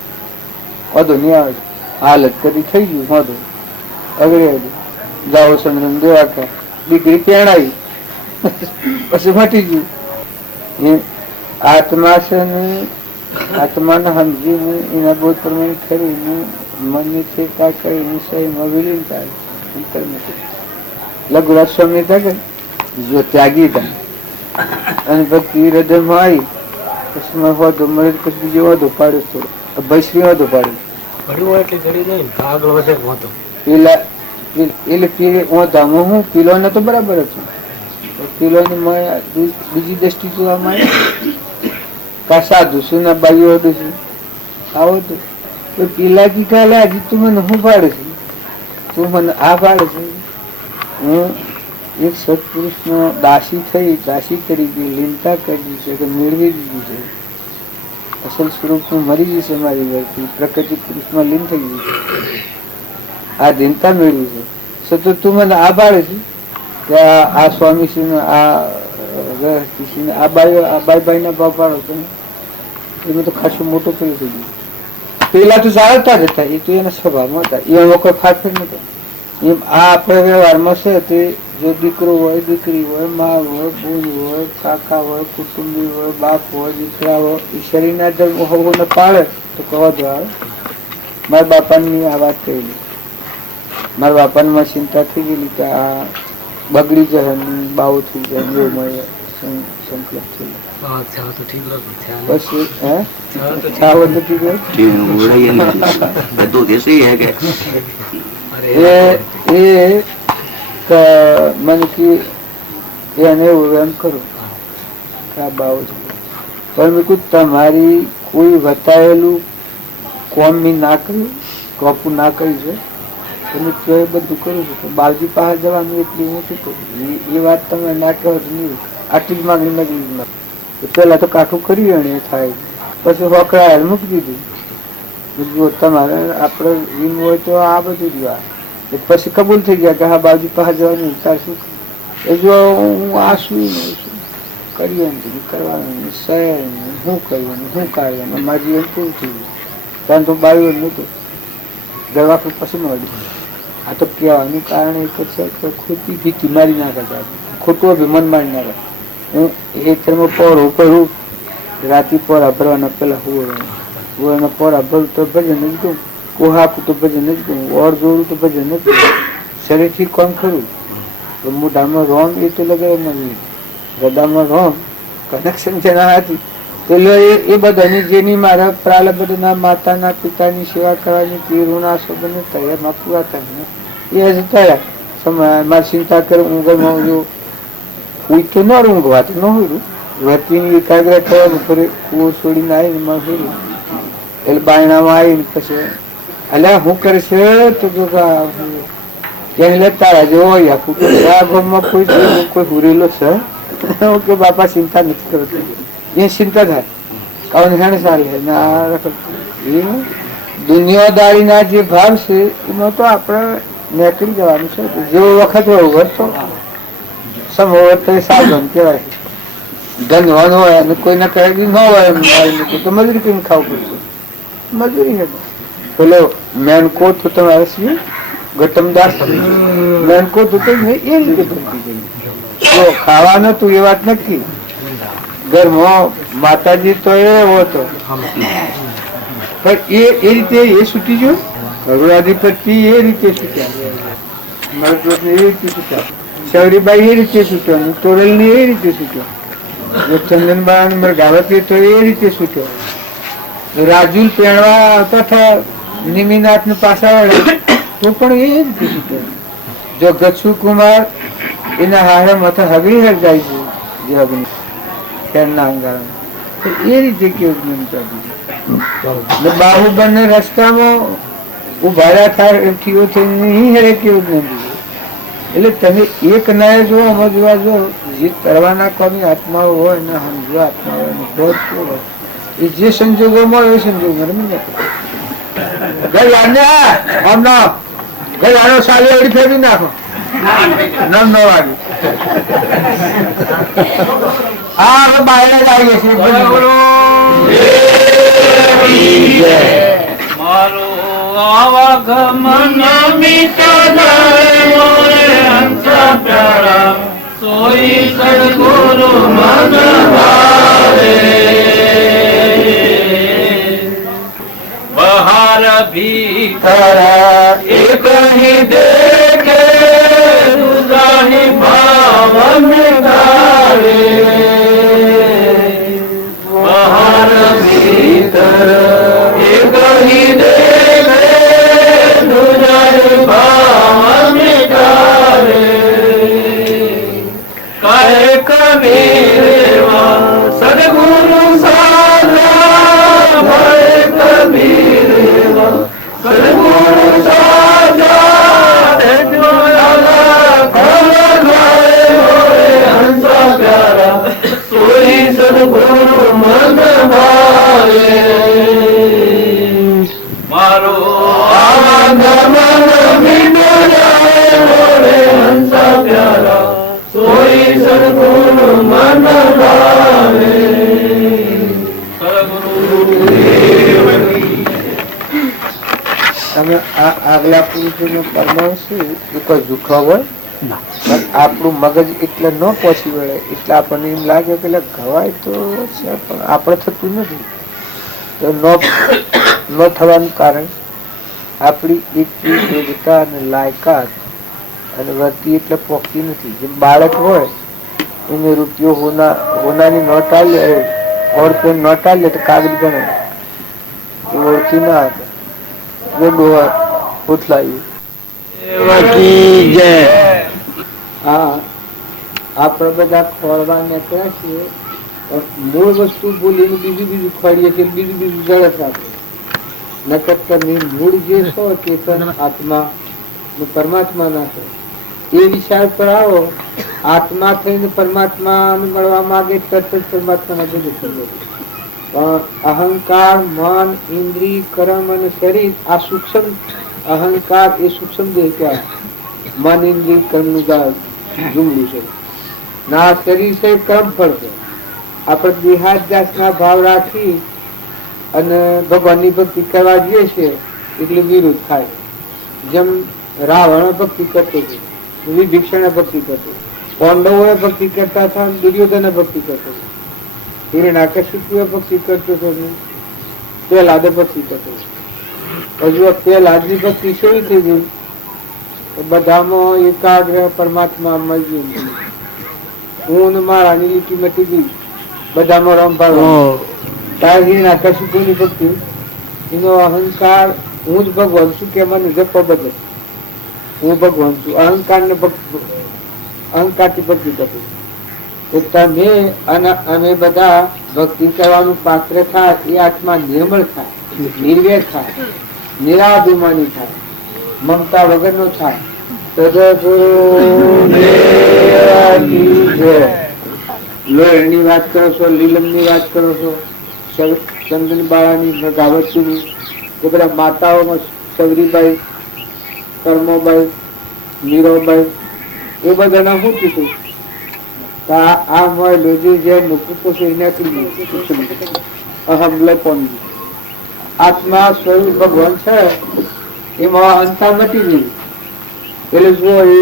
વધુ નહીં આવે હાલત કદી થઈ ગયું વધુ અગડે જાઓ ચંદ્રન દેવા કે દીકરી પહેણાવી પછી મટી ગયું આત્મા છે ને આત્માને સમજીને એના બોધ પ્રમાણે કરીને મનની ચેતા કરીને સહીમાં વિલીન થાય લઘુરાજ સ્વામી થાય જો ત્યાગી થાય અને ભક્તિ હૃદયમાં આવી પછી વધુ મળે પછી બીજો વધુ પાડ્યો થોડો ભૈશ્રી વધુ પાડ્યો પેલા એટલે હું પીલો ને તો બરાબર હતું પીલો ની બીજી દ્રષ્ટિ જોવામાં કા સાધુ છું ને બાઈઓ છું આવો તો પેલા કી કાલે હજી તું મને હું પાડે છે તું મને આ પાડે છે હું એક સત્પુરુષ નો દાસી થઈ દાસી તરીકે લીનતા કરી છે કે મેળવી દીધી છે અસલ સ્વરૂપમાં મરી જશે મારી વ્યક્તિ પ્રકૃતિ પુરુષમાં લીન થઈ ગઈ છે આ દિનતા મેળવી છે સતત તું મને આ પાડે છે કે આ સ્વામીશ્રી આ આ બાઈ ના ભાવ પાડો છો એમાં તો ખાસું મોટું પેલું થઈ ગયું પેલા તો જાળવતા જ હતા એ તો એના સ્વભાવમાં હતા એમાં કોઈ ફાટફેર નતો એમ આ આપણે વ્યવહારમાં છે તે જો દીકરો હોય દીકરી હોય મા હોય બૂન હોય કાકા હોય કુટુંબી હોય બાપ હોય દીકરા હોય એ શરીરના ધર્મ હોવું પાડે તો કવા દો આવે મારા બાપાની આ વાત કહેલી મારા બાપાને માં ચિંતા થઈ ગયેલી કે આ બગડી જાય બાવો થઈ જાય એવું મળે સંકલ્પ થઈ પછી છાવ નથી મને કે એને એવું એમ કરું આ બાવો છે પણ મેં કહ્યું તમારી કોઈ વતાયેલું કોમ મેં ના કર્યું કોપું ના કર્યું છે તમે તો એ બધું કરું છું બાવજી પાસે જવાનું એટલી હું શું કરું એ વાત તમે ના કહો છો નહીં આટલી જ માગણી નગરી પેલા તો કાઠું કર્યું એને થાય પછી હોકડા મૂકી દીધું જો તમારે આપણે વીમ હોય તો આ બધું જ પછી કબૂલ થઈ ગયા કે હા બાવજી પાસે જવાનું તાર શું એ જો હું આ શું કરીએ કરવાનું શહેર શું કરવાનું શું કાર્યનું મારું જીવન પૂરું થઈ ગયું કારણ તો બાવીઓ નહોતું દરવાખું પછી મળ્યું આ તો કહેવાનું કારણ એક જ છે કે ખોટી ભીતી મારી ના કરતા, ખોટું અભિમાન મારી ના કરતા. હું ખેતરમાં પોર ભરું, રાતી પોર ભરવાના પેલા હું પોર ભરું તો ભજન જ કહું, કોહાપું તો ભજન જ કહું, ઓર જોડું તો ભજન જ કહું. શરીરથી કોણ ખરું? મોઢામાં રોમ એ તો લગાવે નથી, હૃદયમાં રોમ કનેક્શન છે ના હતી. એટલે એ બધાની જેની મારા પ્રાલબદ્ધના માતાના પિતાની સેવા કરવાની તીરુના સંબંધ તૈયારમાં પૂરા થાય એ જ થયા સમય મારી ચિંતા કરે ઊંઘમાં જો ઉઈ તો ન ઊંઘવા તો ન હોય વતીની એકાગ્ર થયા બપોરે કૂવો છોડીને આવીને માં હોય એટલે બાયણામાં આવીને પછી અલ્યા હું કરશે તો એને તારા જેવો આ ઘરમાં કોઈ હુરેલો છે કે બાપા ચિંતા નથી કરતો એ ચિંતા થાય કાઉન હેણ ચાલે ને દુનિયાદારીના જે ભાવ છે એમાં તો આપણે નીકળી જવાનું છે. જેવો વખત હોય વખત તો સમવત તો સાધન કહેવાય. ધનવાન હોય અને કોઈના કહેલી ન હોય તો મજૂરી કરીને ખાવું પડશે. મજૂરી હતી પેલો મેનકોટ તો તમારે છીએ ગૌતમદાસ મેનકોટ હતો ને એ રીતે બનતી ગઈ. ખાવા નતું એ વાત નક્કી. ઘરમાં માતાજી તો એવો હતો પણ એ રીતે એ છૂટી ગયો. કરુણાધિપતિ એ રીતે છૂટ્યા, એ રીતે છૂટ્યા, શૌરીબાઈ એ રીતે છૂટ્યો, તોરલ ને એ રીતે છૂટ્યો, ચંદનબા મરગાવતી તો એ રીતે છૂટ્યો. રાજુલ પેણવા આવતા હતા નિમિનાથ ને પાછા વળે તો પણ એ રીતે છૂટ્યો. જો ગચ્છુ કુમાર એના હારે માથે હગરી હરજાય છે જે અગ્નિ એ રીતે કેવું બાહુબન રસ્તામાં ઉભા થાય નહીં હેરે કેવું નથી. એટલે તમે એક નાય જો આમાં જોવા જો જે કરવાના કોની આત્માઓ હોય ને સમજવા આત્માઓ હોય એ જે સંજોગોમાં હોય એ સંજોગો રમી ગઈ સાલી એવડી ફેરવી નાખો 9 વાગે આ બાયણે જ આવીએ છીએ. મારો આવાગમન મિતો મોરે હંસ પ્યારા સોઈ સદગુરુ મન ભાવે બહાર ભીતર એક હી દેખે દુસાહી ભાવ મેળાવે બહાર ભીતર એક હી દેખે દુસાહી ભાવ મેળાવે કહે કબીર સદગુરુ સાધા ભય કબીર સદગુરુ સાધા સદગુરુ મન ભાવે મારો આવાગમન મિટો જાય મોરે હંસ પ્યારા સોઈ સદગુરુ મન ભાવે તમે આગલા પુરુષોનો પરમાણુ શું એ કોઈ દુખવા હોય પણ આપણું મગજ એટલે ન પહોંચી વળે એટલે આપણને એમ લાગે પેલા ઘવાય તો છે પણ આપણે થતું નથી. તો ન થવાનું કારણ આપણી એટલી યોગ્યતા અને લાયકાત અને વર્તી એટલે પોખતી નથી. જેમ બાળક હોય એને રૂપિયો હોનાની નોટ આલે 100 રૂપિયાની નોટ આલે તો કાગળ ગણે એ ઓળખી ના હતા. આપડે બધા ખોરવા નીકળ્યા છીએ મૂળ વસ્તુ ભૂલીને બીજું ખોડીએ છીએ, બીજું ઝડપ રાખે નકર મૂળ જે છો ચેતન આત્મા પરમાત્મા ના છે એ વિચાર પર આવો. આત્મા થઈને પરમાત્મા મળવા માંગે તરત જ પરમાત્મા ના જગત પણ અહંકાર મન ઇન્દ્રિય કર્મ અને શરીર આ સૂક્ષ્મ અહંકાર એ સૂક્ષ્મ દેહ કહેવાય. મન ઇન્દ્રિય કર્મ નું ઝુંબડું છે ના શરીર છે કર્મ ફળ છે. આપણે દેહાદ્યાસ ના ભાવ રાખી અને ભગવાન ની ભક્તિ કરવા જઈએ છીએ એટલે વિરોધ થાય. જેમ રાવણ ભક્તિ કરતો હતો, વિભીષણ ભક્તિ કરતો, પાંડવોએ ભક્તિ કરતા હતા, દુર્યોધન ભક્તિ કરતો હતો, હિરણ્યકશિપુ ભક્તિ કરતો હતો, પ્રહલાદ ભક્તિ કરતો હતો. હજુ પ્રહલાદની ભક્તિ કેવી થઈ ગઈ? બધામાં એકાગ્ર પરમાત્મા મળી ગયું. હું મારાની લીટી મટી ગઈ, બધામાં રંભાવ. હિરણ્યકશિપુની ભક્તિ, એનો અહંકાર હું જ ભગવાન છું કે મને જપો બધે હું ભગવાન છું, અહંકાર ને અહંકાર થી ભક્તિ કરતી. તમે અને અમે બધા ભક્તિ કરવાનું પાત્ર થાય, એ આત્મા નિર્મળ થાય, નિર્વેર થાય, નિરાભિમાની થાય, મમતા વગર નો થાય. લોહરની વાત કરો છો, લીલમ ની વાત કરો છો, ચંદન બાળાની, ગાવતીની, એ બધા માતાઓમાં સવરીબાઈ, કર્મોબાઈ, મીરોબાઈ, એ બધાના શું કીધું? આ મોય લોજી જે મુકુતો છે એને અહમ લપન આત્મા સ્વરૂપ ભગવાન છે, એમાં અંતા મટી ગઈ. એટલે જો એ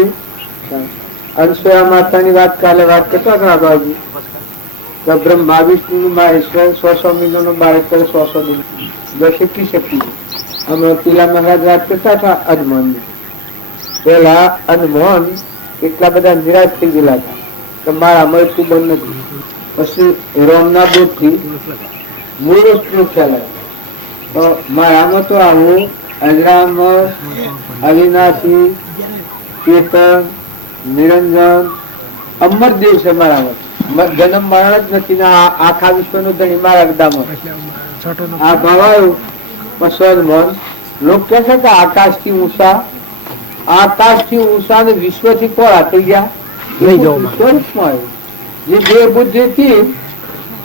અનસુયા માતાની વાત કાલે વાત કરતા હતા બાબુ, બ્રહ્મા વિષ્ણુ મહેશ્વર 100 મહિનો બાળક કરે, 100 દિન કેટલી શક્તિ. અમે પેલા મહારાજ વાત કરતા હતા અજમોહન. પેલા અજમોહન એટલા બધા નિરાશ થઈ ગયેલા હતા કે મારા મળતું બંધ નથી. પછી રોમના બોધ થી મૂળ ખ્યાલ આવ્યો, મારામાં તો આવું અજરામર, અવિનાશી, ચેતન, નિરંજન, અમરદેવ છે મારામાં. જન્મ મરણ જ નથી ને આખા વિશ્વ નું ધણી મારા ગદામાં આ ભાવ આવ્યો. મન લોક કે છે કે આકાશ થી ઊંચા, આકાશ થી ઊંચા ને વિશ્વ થી કોળા થઈ ગયા. જે દેહ બુદ્ધિ થી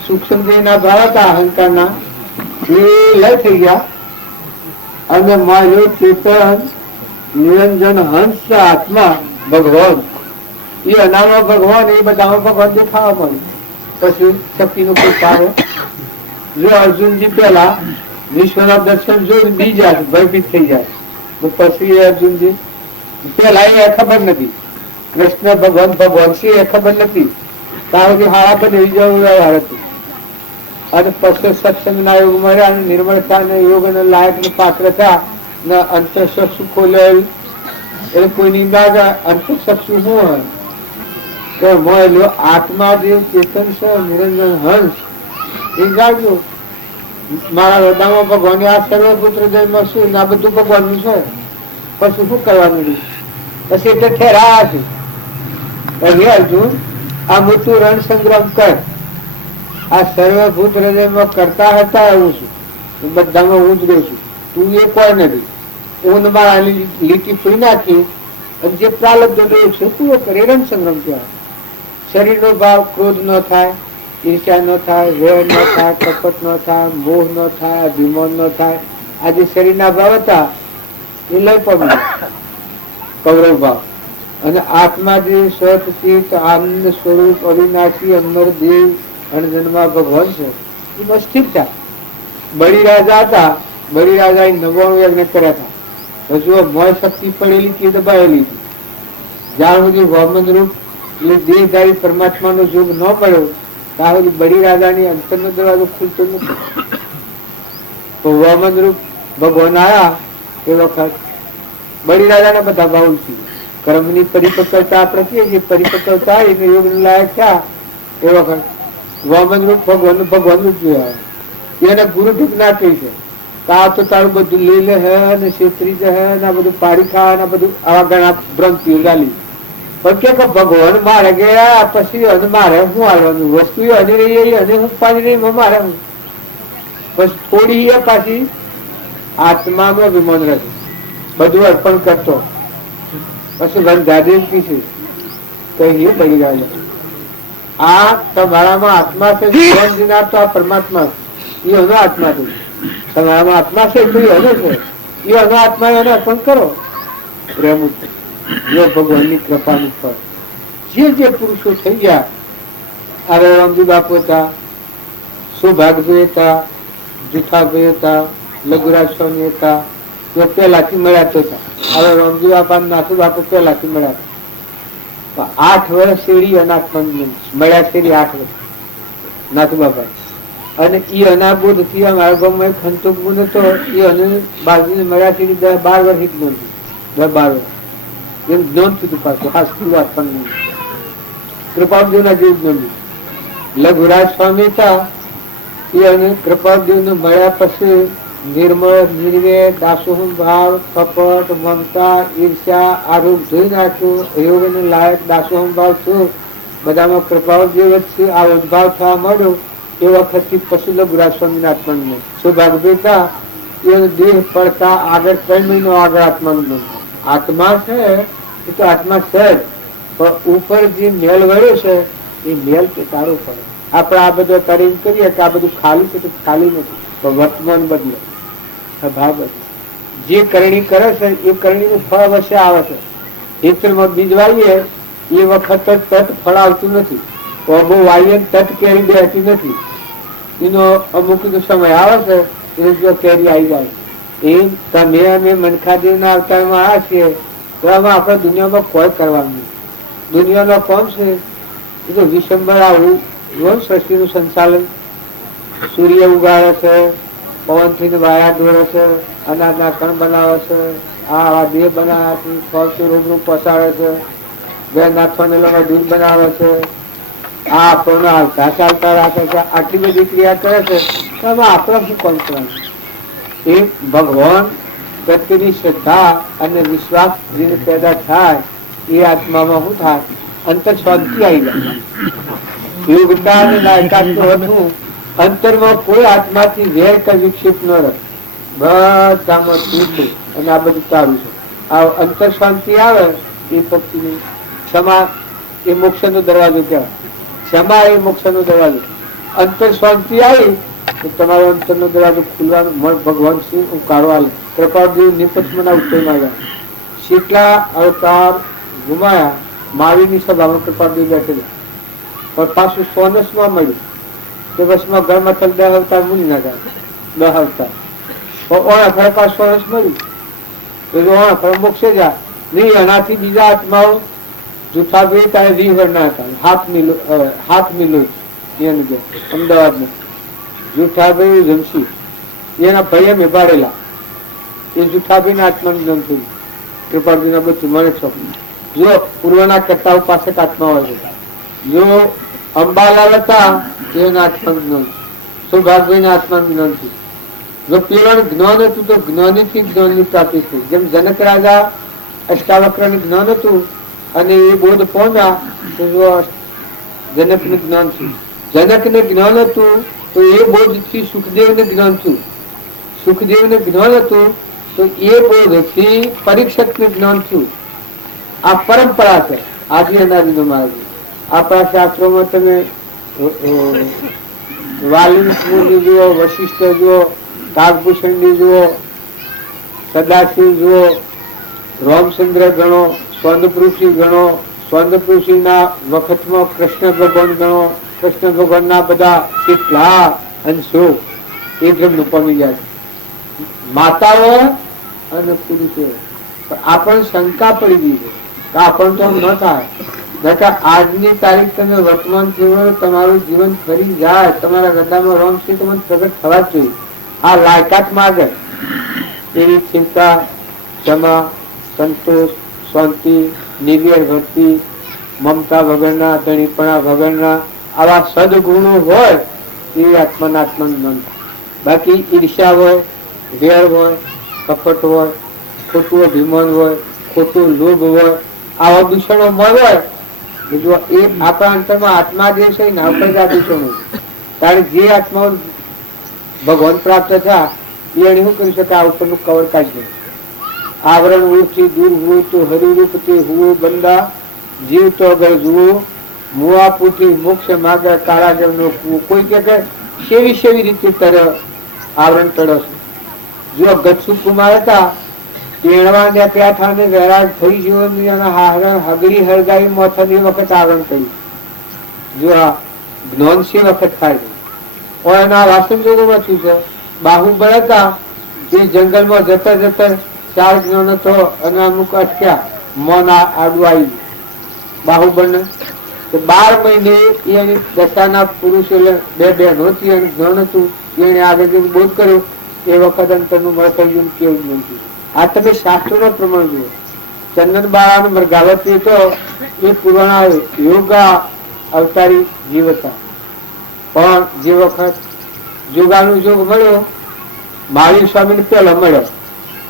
સૂક્ષ્મ દેહ ના ભાવ હતા અહંકાર ના, એ લય થઈ ગયા. અને મારો ચેતન, નિરંજન, હંસ, આત્મા, ભગવાન, એ અનામાં ભગવાન, એ બધામાં ભગવાન દેખાવા મળે. પછી શક્તિ નું કોઈ આવે. જો અર્જુનજી પેલા વિશ્વના દર્શન જોઈ બીજા ભયભીત થઈ જાય, પછી અર્જુનજી પેલા એ ખબર નથી કૃષ્ણ ભગવાન ભગવાન છે એ ખબર નથી, કારણ કે હારા બધી જવું હતી. અને પછી સત્સંગ ના યોગ મળ્યા, નિર્મળતા ને યોગ ને લાયક ને પાત્ર થયા ને અંતરચક્ષુ ખોલ્યો. એટલે કોઈ નિંદા અંતરચક્ષુ શું હોય તો મળેલો આત્મા જે ચેતન છે, નિરંજન હંસ, એ જાણજો મારા હૃદયમાં ભગવાન આ સર્વપુત્ર જન્મ શું આ બધું ભગવાનનું છે. પછી શું કરવાનું? પછી એટલે ઠેરા છે. અર્જુન આ મોટું રણ સંગ્રામ કર, આ સર્વભૂત હૃદયમાં કરતા હતા એવું છું, બધામાં હું જ રહું છું, તું એ કોઈ નથી. હું મારા લીટી ફરી નાખી અને જે પ્રાલબ્ધ રહ્યું છે તું એ કરે. રણ સંગ્રામ કહેવાય. શરીર નો ભાવ ક્રોધ ન થાય, ઈર્ષ્યા ન થાય, વેર ન થાય, કપટ ન થાય, મોહ ન થાય, અભિમાન ન થાય. આ જે શરીરના ભાવ હતા એ લઈ પડ્યું કૌરવ ભાવ. અને આત્મા જે સત ચિત આનંદ સ્વરૂપ અવિનાશી અમર દેવ અણજન્મા ભગવાન છે એ બસ ઠીક છે. બળી રાજા હતા, બળી રાજા 99 યજ્ઞ કર્યા હતા. હજુ મોય શક્તિ પડેલી કે દબાયેલી હતી. જ્યાં સુધી વામન રૂપ એટલે દેહધારી પરમાત્મા નો યોગ ન પડ્યો ત્યાં સુધી બળી રાજાની અંતર નો દરવાજો ખુલતો નથી. તો વામન રૂપ ભગવાન આયા એ વખત બળી રાજાના બધા ભાવ છે. કર્મની પરિપક્વતા આપણે કહીએ છીએ, પરિપક્વતા એને યોગ લાયક થયા એ વખત વામન રૂપ ભગવાન રૂપ જોયા. એને ગુરુ ઢીકના કહી છે આ તો તારું બધું લઈ લે હે ને છેતરી જશે ને આ બધું પાડી ખા ને બધું આવા ઘણા ભ્રમતીઓ ચાલી. પણ કે ભગવાન મારે ગયા પછી અને મારે શું હાલવાનું? વસ્તુ અને રહી અને હું પાડી રહી મારે બસ થોડી એ પાછી આત્મામાં અભિમાન રહે, બધું અર્પણ કરતો. પછી ગંધાદેવ કીધું કહીએ બળી જાય આ તમારામાં આત્મા છે, તો આ પરમાત્મા એ એનો આત્મા છે. તમારામાં આત્મા છે તો એ એનો છે, એ એનો આત્મા એને અર્પણ કરો. પ્રેમ ભગવાનની કૃપાનું ફળ. જે પુરુષો થઈ ગયા, અરે રામજી બાપુ હતા, સૌભાગભાઈ હતા, જુઠાભાઈ હતા, લઘુરાજ સ્વામી હતા, જો પેલાથી મળ્યા તો હવે રામજી બાપા નાથુ બાપુ પેલાથી મળ્યા હતા. 8 વર્ષ શેરી અનાથમાં મળ્યા, શેરી 8 વર્ષ નાથુ બાપા. અને એ અનાબુદ થી મારા ગામમાં ખંતોક મુન હતો, એ અને બાજુને મળ્યા શેરી 10-12 વર્ષ જ્ઞાન થયું, 10-12 વર્ષ એમ જ્ઞાન થયું પાછું. હા, સ્કૂલ કૃપાદેવ ના જેવું જ્ઞાન. લઘુરાજ સ્વામી હતા એ અને કૃપાદેવ ને મળ્યા પછી નિર્મળ, નિર્વેદ, દાસોહમ ભાવ, કપટ, મમતા, ઈર્ષ્યા આરોપ ધોઈ નાખ્યું. યોગ ને લાયક દાસોહમ ભાવ થયો બધામાં. કૃપાદેવ વચ્ચે આ ઉદ્ભાવ થવા માંડ્યો એ વખતથી પછી લઘુરાજ સ્વામી આત્માનું સૌભાગ્ય હતા. એ દેહ પડતા આગળ 3 મહિનો આગળ આત્માનું આત્મા છે એ તો આત્મા છે જ, પણ ઉપર જે મેલ વળ્યો છે એ મેલ તારો પડે. આપણે આ બધો કરીને કરીએ કે આ બધું ખાલી છે તો ખાલી નથી, પણ વર્તમાન બદલે ભાવ બદલે. જે કરણી કરે છે એ કરણીનું ફળ અવશ્ય આવે છે. ખેતરમાં બીજ વાવીએ એ વખત તટ ફળ આવતું નથી, બહુ વાવીએ તટ કેરી બેસતી નથી. એનો અમુક સમય આવે છે એને જો કેરી આવી જાય. એ તમે અમે મનખાદેવના અવતારમાં આવ્યા છીએ તો આમાં આપણે દુનિયામાં કોઈ કરવાનું નહીં. દુનિયાનો કોણ છે એ તો વિશંબર આવું સૃષ્ટિનું સંચાલન. સૂર્ય ઉગાડે છે, પવનથી વાયા દોરે છે, અનાજના કણ બનાવે છે, આ દેહ બનાવે છે, ફળતું રોગનું પસાડે છે, બે નાથવાને લોકો દૂધ બનાવે છે, આ આપણને હાલતા ચાલતા રાખે છે. આટલી બધી ક્રિયા કરે છે તો આમાં આપણે શું કોણ કરવાનું? એ ભગવાન પ્રત્યેની શ્રદ્ધા અને વિશ્વાસ જેને પેદા થાય એ આત્મામાં શું થાય? અંતર શાંતિ આવી જાય. યોગતા અને લાયકાત તો હતું, અંતરમાં કોઈ આત્માથી વેર કે વિક્ષેપ ન રહે, બધામાં તૂટે. અને આ બધું તારું છે. આ અંતર શાંતિ આવે એ પક્ષીની ક્ષમા એ મોક્ષ નો દરવાજો કહેવાય. ક્ષમા એ મોક્ષ નો દરવાજો. અંતર શાંતિ આવી તો તમારો અંતર નો દરવાજો ખુલવાનો. ભગવાન શ્રી ઉકારો આલે. કૃપાદેવ નિપક્ષમાં ઉત્તરમાં ગયા. કેટલા અવતાર ગુમાયા. માવીની સભામાં કૃપાદેવ બેઠેલા, પણ પાછું સોનસમાં મળ્યું કે બસમાં ઘરમાં તક 10 અવતાર મૂલી નાખ્યા. 10 અવતાર પણ પાછું સોનસ મળ્યું તો મોક્ષે જા નહીં. એનાથી બીજા આત્માઓ જૂઠા બે તારે 20 વર્ષના હતા. હાથ મિલો અમદાવાદ જૂઠાભાઈ જમશી એના ભાઈએ મેભાડેલા. એ જૂઠાભાઈ ના આત્માનું જન્મ થયું. કૃપાળજી ના બધું મને સ્વપ્ન. જો પૂર્વના કરતાઓ પાસે આત્મા હોય છે. જો અંબાલાલ હતા એના આત્માનું જ્ઞાન, સૌભાગભાઈ ના આત્માનું જ્ઞાન થયું. જો પેલાનું જ્ઞાન હતું તો જ્ઞાની થી જ્ઞાનની પ્રાપ્તિ થઈ. જેમ જનક રાજા અષ્ટાવક્ર નું જ્ઞાન હતું અને એ બોધ પહોંચ્યા તો જનક નું જ્ઞાન થયું. જનક ને જ્ઞાન હતું તો એ બોધ થી સુખદેવ ને જ્ઞાન થયું. સુખદેવ ને જ્ઞાન હતું તો એ બોધ થી પરીક્ષક ને જ્ઞાન થયું. આ પરંપરા છે આદિ અનાદિ નો માર્ગ. આપણા શાસ્ત્રોમાં તમે વાલ્મીકી જુઓ, વશિષ્ઠ જુઓ, કાગભૂષણ જુઓ, સદાશિવ જુઓ, રામચંદ્ર ગણો, સ્વર્ણપુરુષી ગણો, સ્વર્ણપુરુષી ના વખતમાં કૃષ્ણ ભગવાન ગણો. કૃષ્ણ ભગવાન ના બધા કેટલા અંશો એ બ્રહ્મ પામી જાય. માતાઓ અને પુરુષો આપણને શંકા પડી ગઈ છે કે આપણ તો ન થાય. આજની તારીખ તમે વર્તમાન જીવન તમારું જીવન ફરી જાય, તમારા હૃદયમાં રોમ છે તમને પ્રગટ થવા જ જોઈએ. આ લાયકાત માગે એવી ચિંતા, ક્ષમા, સંતોષ, શાંતિ, નિર્વેર ભક્તિ, મમતા વગરના, ધણીપણા વગરના આવા સદગુણો હોય એ આત્માના આત્માનું. બાકી ઈર્ષ્યા હોય, વેર હોય, કપટ હોય, ખોટું અભિમાન હોય, ખોટું લોભ હોય, આવા દૂષણો હોય જો એ આપણા અંતરમાં આત્મા જે છે ને આપણે જ આ દૂષણો. કારણ જે આત્માઓ ભગવાન પ્રાપ્ત થયા એને શું કરી શકે? આ ઉપરનું કવર કાઢી દે. આવરણ ઓછી દૂર હોય તો હરિરૂપ તે હુઓ બંદા, જીવ તો અગર જુઓ મુઆ પૂથી મોક્ષ માગે કાળાગર નો કુવો. કોઈ કે સેવી સેવી રીતે તરે આવરણ તળસ. જો ગચ્છુ કુમાર હતા તેણવા પ્યાઠાને વૈરાગ થઈ ગયો, હગરી હરગાવી મોથની વખત આવરણ કર્યું. જો આ જ્ઞાન છે વખત થાય છે. એના વાસણ જોગોમાં શું છે? બાહુબળ હતા, એ જંગલમાં જતા જતા 4 જ્ઞાનો તો અને અમુક અટક્યા, મન આડું આવી બાહુબળ 12 મહિને એની દશાના પુરુષો 2 બહેનો હતી અને જ્ઞાન હતું, એને આગળ જેવું બોધ કર્યો એ વખત અંતરનું મળ થઈ ગયું કેવું નથી. આ તમે શાસ્ત્રોનો પ્રમાણ જુઓ. ચંદન બાળા મરગાવતી તો એ પુરાણા યોગા અવતારી જીવ હતા, પણ જે વખત જોગાનું જોગ મળ્યો મહાવીર સ્વામી ને પેલા મળ્યો,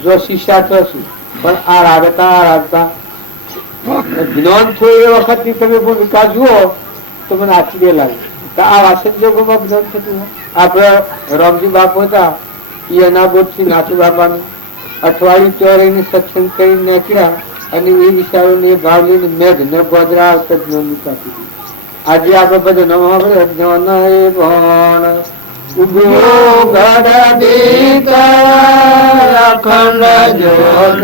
જો શિષ્યા થશે પણ આ રાગતા જ્ઞાન થયું એ વખત ની તમે ભૂમિકા જુઓ તો મને આશ્ચર્ય લાગે. આ વાસન જોગોમાં જ્ઞાન થતું હોય. આપડે રામજી બાપુ હતા એ અનાબોધ થી નાથુ બાપાનું અઠવાડિયું ચોરીને સત્સંગ કરીને નીકળ્યા અને એ વિચારોને એ ભાવ લઈને મેઘ ને ગોધરા આવતા જ્ઞાન કાપી દીધું. આજે આપડે બધા નવા જ્ઞાન એ ભણ ઉભો ગઢ અખંડ જ્યોત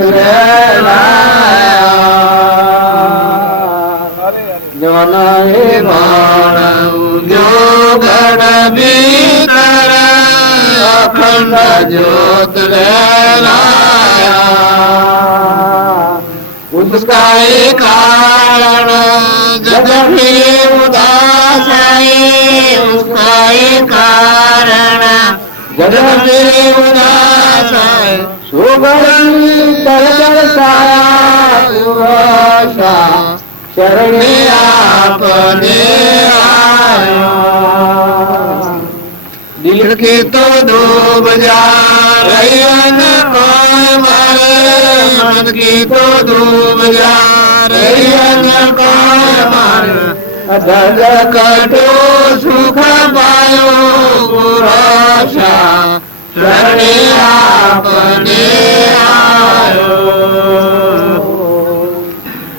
જ્ઞાન એ ભણ ઉભો ગઢ ભીતર અખંડ જ્યોત उसका कारण जगत में उदास है, उसका कारण जगत में उदास है, सुगंध दर्शन साया शरणे आपने आया दिल के तो डूब जा रही न कोई मारे, मन की तो डूब जा रही न कोई मारे, दर्द कटो सुख पायो पुरुषा शरणे आपने आयो.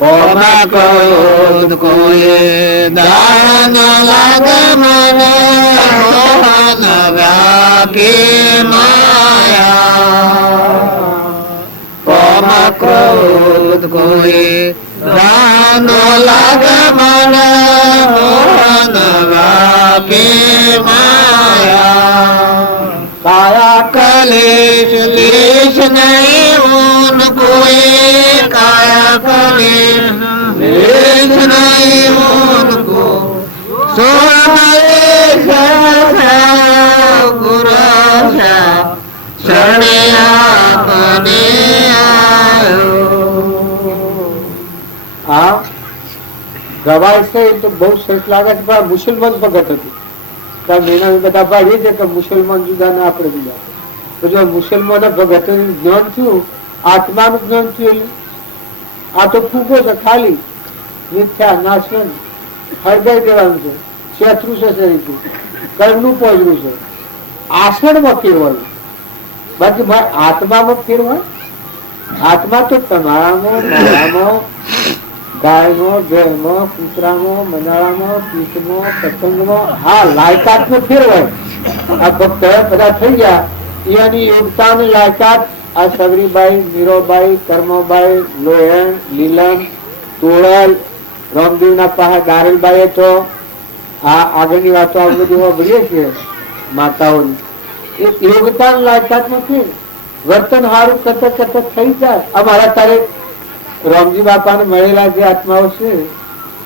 कोना क्रोध कोई दान लागे मने मोहन व्यापी माया. कोना क्रोध कोई दान लागे मने मोहन व्यापी माया. काया कलेश देश नहीं उन कोई, काया कलेश देश नहीं उनको, शरणे आपने आयो. આ ગવાય છે તો બહુ સરસ લાગે છે, પણ મુસલમાન ભગત હતું. એના બધા ભાઈ છે કે મુસલમાન જુદા ને આપણે જુદા. તો જો મુસલમાન ભગત જ્ઞાન થયું, આત્માનું જ્ઞાન થયું, આ તો ફૂગો છે ખાલી મિથ્યા નાશન હળગાઈ દેવાનું છે, શત્રુ છે શરીર કર્મનું પોજવું છે, આસણમાં ફેરવાનું. બાકી આત્મામાં ફેરવાય. આત્મા તો તમારામાં મારામાં ગાયમાં ભેળમાં કૂતરામાં મનાળામાં પીઠમાં પતંગમાં હા લાયકાત ફેરવાય. આ ભક્ત બધા થઈ ગયા એની યોગતાની લાયકાત આ સગરીબાઈ, મીરોબાઈ, કર્મબાઈ, લોહેણ, લીલન, તોળલ, રામદેવના પાસે દારેલબાઈ તો આ આગળની વાતો આ બધી ભણીએ છીએ માતાઓની. એ યોગતાની લાયકાત નથી. વર્તન સારું કરતા કરતા થઈ જાય. અમારા તારે રામજી બાપાને મળેલા જે આત્માઓ છે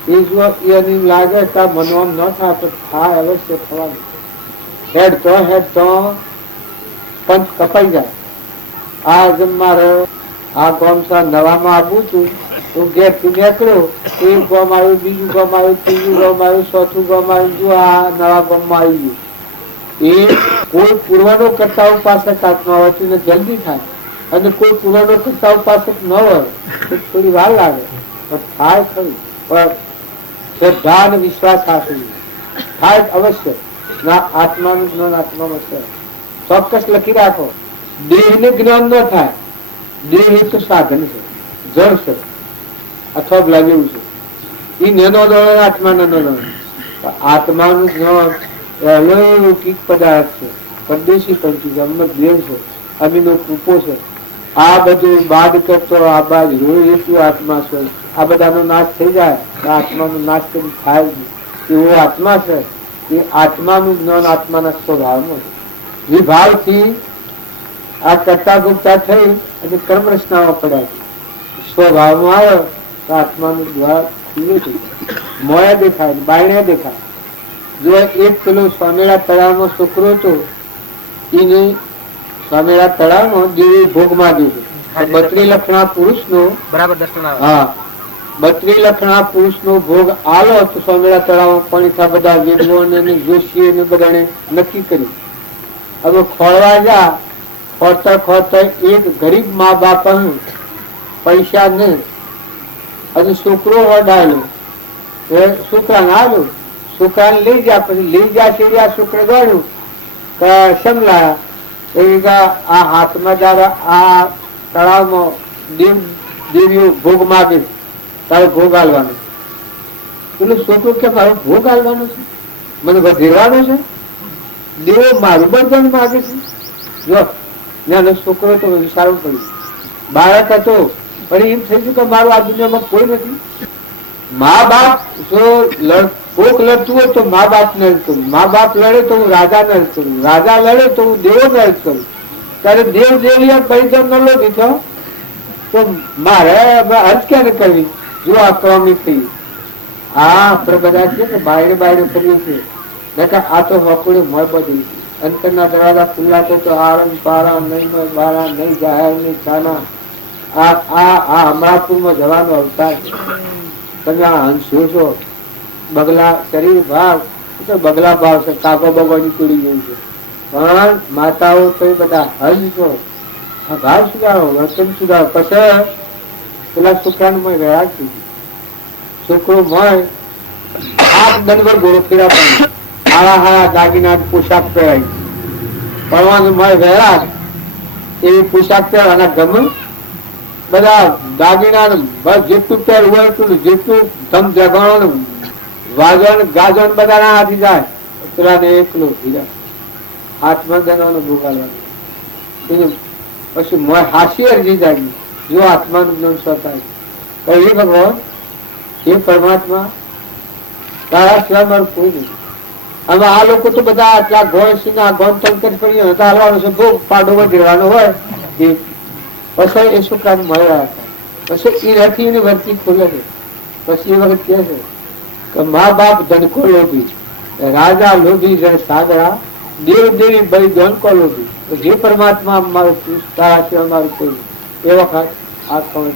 એ જો એની લાગે કે મનોમ ન થાય તો થાય અવશ્ય થવાનું. હેડ તો પંચ કપાઈ જાય. આ જેમ મારે આ ગામસા નવામાં આવવું હતું, હું ગેટ થી નીકળ્યો, એક ગામ આવ્યું, બીજું ગામ આવ્યું, ત્રીજું ગામ આવ્યું, ચોથું ગામ આવ્યું, જો આ નવા ગામમાં આવી ગયું. એ કોઈ પૂર્વનો કરતા ઉપાસક આત્મા હોતી ને જલ્દી થાય, અને કોઈ પૂર્વનો કરતા ઉપાસક ન હોય તો થોડી વાર લાગે, પણ થાય ખરી. પણ શ્રદ્ધા અને વિશ્વાસ થાય અવશ્ય. ના આત્માનું જ્ઞાન આત્મામાં છે, ચોક્કસ લખી રાખો. દેહ ને જ્ઞાન ન થાય. દેહ એક સાધન છે, જળ છે અથવા લાગેલું છે. એ નેનો દોડે, આત્મા નેનો દોડે. આત્માનું જ્ઞાન અલૌકિક પદાર્થ છે, પરદેશી પંચી અમર દેવ છે, અમીનો કૂપો છે. આ બધું બાદ કરતો આ બાદ રોય એટલું આત્મા છે. આ બધાનો નાશ થઈ જાય, આત્માનો નાશ કરી થાય જ. એવો આત્મા છે. એ આત્માનું જ્ઞાન આત્માના સ્વભાવમાં વિભાવથી આ કરતા ભોગતા થઈ અને કર્મ રચનામાં પડ્યા. સ્વભાવમાં આવ્યો તો આત્માનું દ્વાર ખુલ્લું થઈ મોયા દેખાય, બાયણે દેખાય. જો એક પેલો સ્વામિલા તળાવનો છોકરો હતો, એને સ્વામિલા તળાવનો દેવી ભોગ માંગ્યો છે. 32 લક્ષણા પુરુષનો બરાબર દર્શન આવે. હા, 32 લક્ષણા પુરુષનો ભોગ આલો તો સ્વામિલા તળાવમાં પાણી બધા વિદ્વાન અને જોશી ને બધાને નક્કી કર્યું. હવે ખોળવા જા, ખોરતા ખોરતા એક ગરીબ મા બાપ પૈસા ને અને છોકરો વડાયેલો છોકરાને આવ્યો, છોકરાને લઈ જા. પછી લઈ જા છે આ છોકરા દોડ્યું સમલા આ હાથમાં જયારે આ તળાવમાં દેવીઓ ભોગ માગે, તારે ભોગ આલવાનો. પેલું છોકરું કે મારો ભોગ આલવાનો છે, મને વધેરવાનો છે, દેવો મારું બળતણ માગે છે. જો નાનો છોકરો તો સારું પડ્યું, બાળક હતો પણ એમ થઈ ગયું કે મારું આ દુનિયામાં કોઈ નથી. મા બાપ જો કોક લડતું હોય તો મા બાપ ને જ કરું, મા બાપ લડે તો હું રાજા ને જ કરું, રાજા લડે તો હું દેવો ને જ કરું. ત્યારે દેવ દેવી પરિચય ન લો દીધો તો મારે હજ ક્યાં કરવી? જો આ ક્રમિક થઈ આ આપણે બધા છે કે બાયડે બાયડે કરીએ છીએ, આ તો હકડે મોય બધી અંતરના દરવાજા ખુલ્લા છે તો આરમ પારા નહીં બારા નહીં જાહેર નહીં ખાના. આ અમરાપુરમાં જવાનો અવતાર છે. તમે આ હંસો છો, બગલા શરીર ભાવ તો બગલા ભાવ છે, કાગો બગો નીકળી ગયું છે. પણ માતાઓ તો બધા હજ છો, આ ભાવ સુધારો, વર્તન સુધારો. પછી પેલા છોકરાને રહ્યા છોકરો મય આપ દનવર ગોળો ફેરા પણ હારા હારા દાગીના પોશાક પહેરાય પડવાનું મય વહેરા એવી પોશાક પહેરવાના ગમે બધા દાગીના બસ જેટલું પહેર હોય એટલું, જેટલું ધમ જગાણો વાજણ ગાજણ બધા ના હાથી જાય. પેલા ને એકલો હીરા હાથમાં દેવાનું ભોગાડવાનું. પછી મય હાસી અરજી જાગી, જો આત્માનું જ્ઞાન સ્વતા કહી ભગવાન એ પરમાત્મા તારા સિવાય મારું કોઈ નથી. હવે આ લોકો તો બધા આટલા ગોળ સિંહ ગોન તંકર પડી હાલવાનો છે, ભોગ પાડો વધેરવાનો હોય એ પછી એ છોકરાને મળ્યા હતા. પછી એ નથી એની વર્તી ખોલે છે. પછી એ વખત કે છે કે મા બાપ ધનકો લોભી, રાજા લોભી, જણ સાગરા, દેવ દેવી બળી ધનકો લોભી. જે પરમાત્મા મારું તારા સિવાય મારું કોઈ એ વખત આ ખબર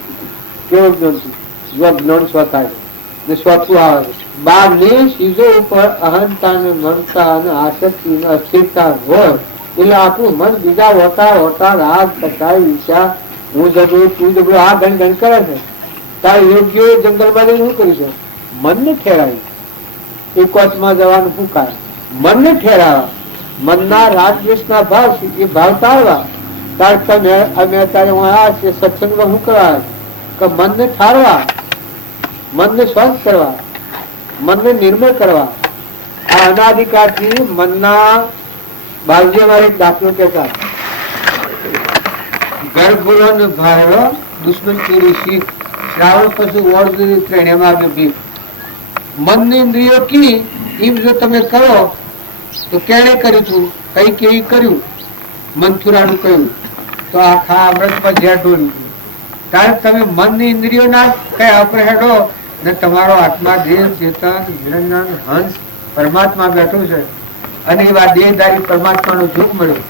કેવું જ્ઞાન જ્ઞાન સ્વતા ને સ્વતું આવે. બારની ચીજો ઉપર અહંતા ને મમતા અને આસક્તિ ને અસ્થિરતા હોય એટલે આપણું મન બીજા હોતા હોતા રાગ કટાઈ વિચાર હું જબરું તું જબરું આ ગણ ગણ કરે છે. તારે યોગ્ય જંગલમાં શું કર્યું છે? મનને ઠેરાવ્યું. એકોચમાં જવાનું શું કારણ? મનને ઠેરાવા, મનના રાગ દ્વેષના ભાવ એ ભાવ તારવા. તાર તમે અમે અત્યારે હું આ છે સત્સંગમાં શું કરવા કે મનને ઠારવા, મનને સ્વસ્થ કરવા, મનને નિર્મળ કરવા. આ અનાધિકારથી મનના બાલજીમાં એક દાખલો કહેતા ગર્ભુરો ને ભારો દુશ્મન ચોરી શીખ શ્રાવણ પછી ઓળખી ત્રણેમાં આવ્યો ભીખ. મનની ઇન્દ્રિયો કી એમ જો તમે કરો તો કેણે કર્યું તું કઈ કેવી કર્યું મનથુરાનું કહ્યું તો આખા અમૃતમાં ઝેર ઢોળ્યું. કારણ તમે મનની ઇન્દ્રિયો ના કઈ આપણે હેડો ને તમારો આત્મા દેહ ચેતન નિરંજન હંસ પરમાત્મા બેઠું છે અને એવા દેહધારી પરમાત્માનો જોગ મળ્યો.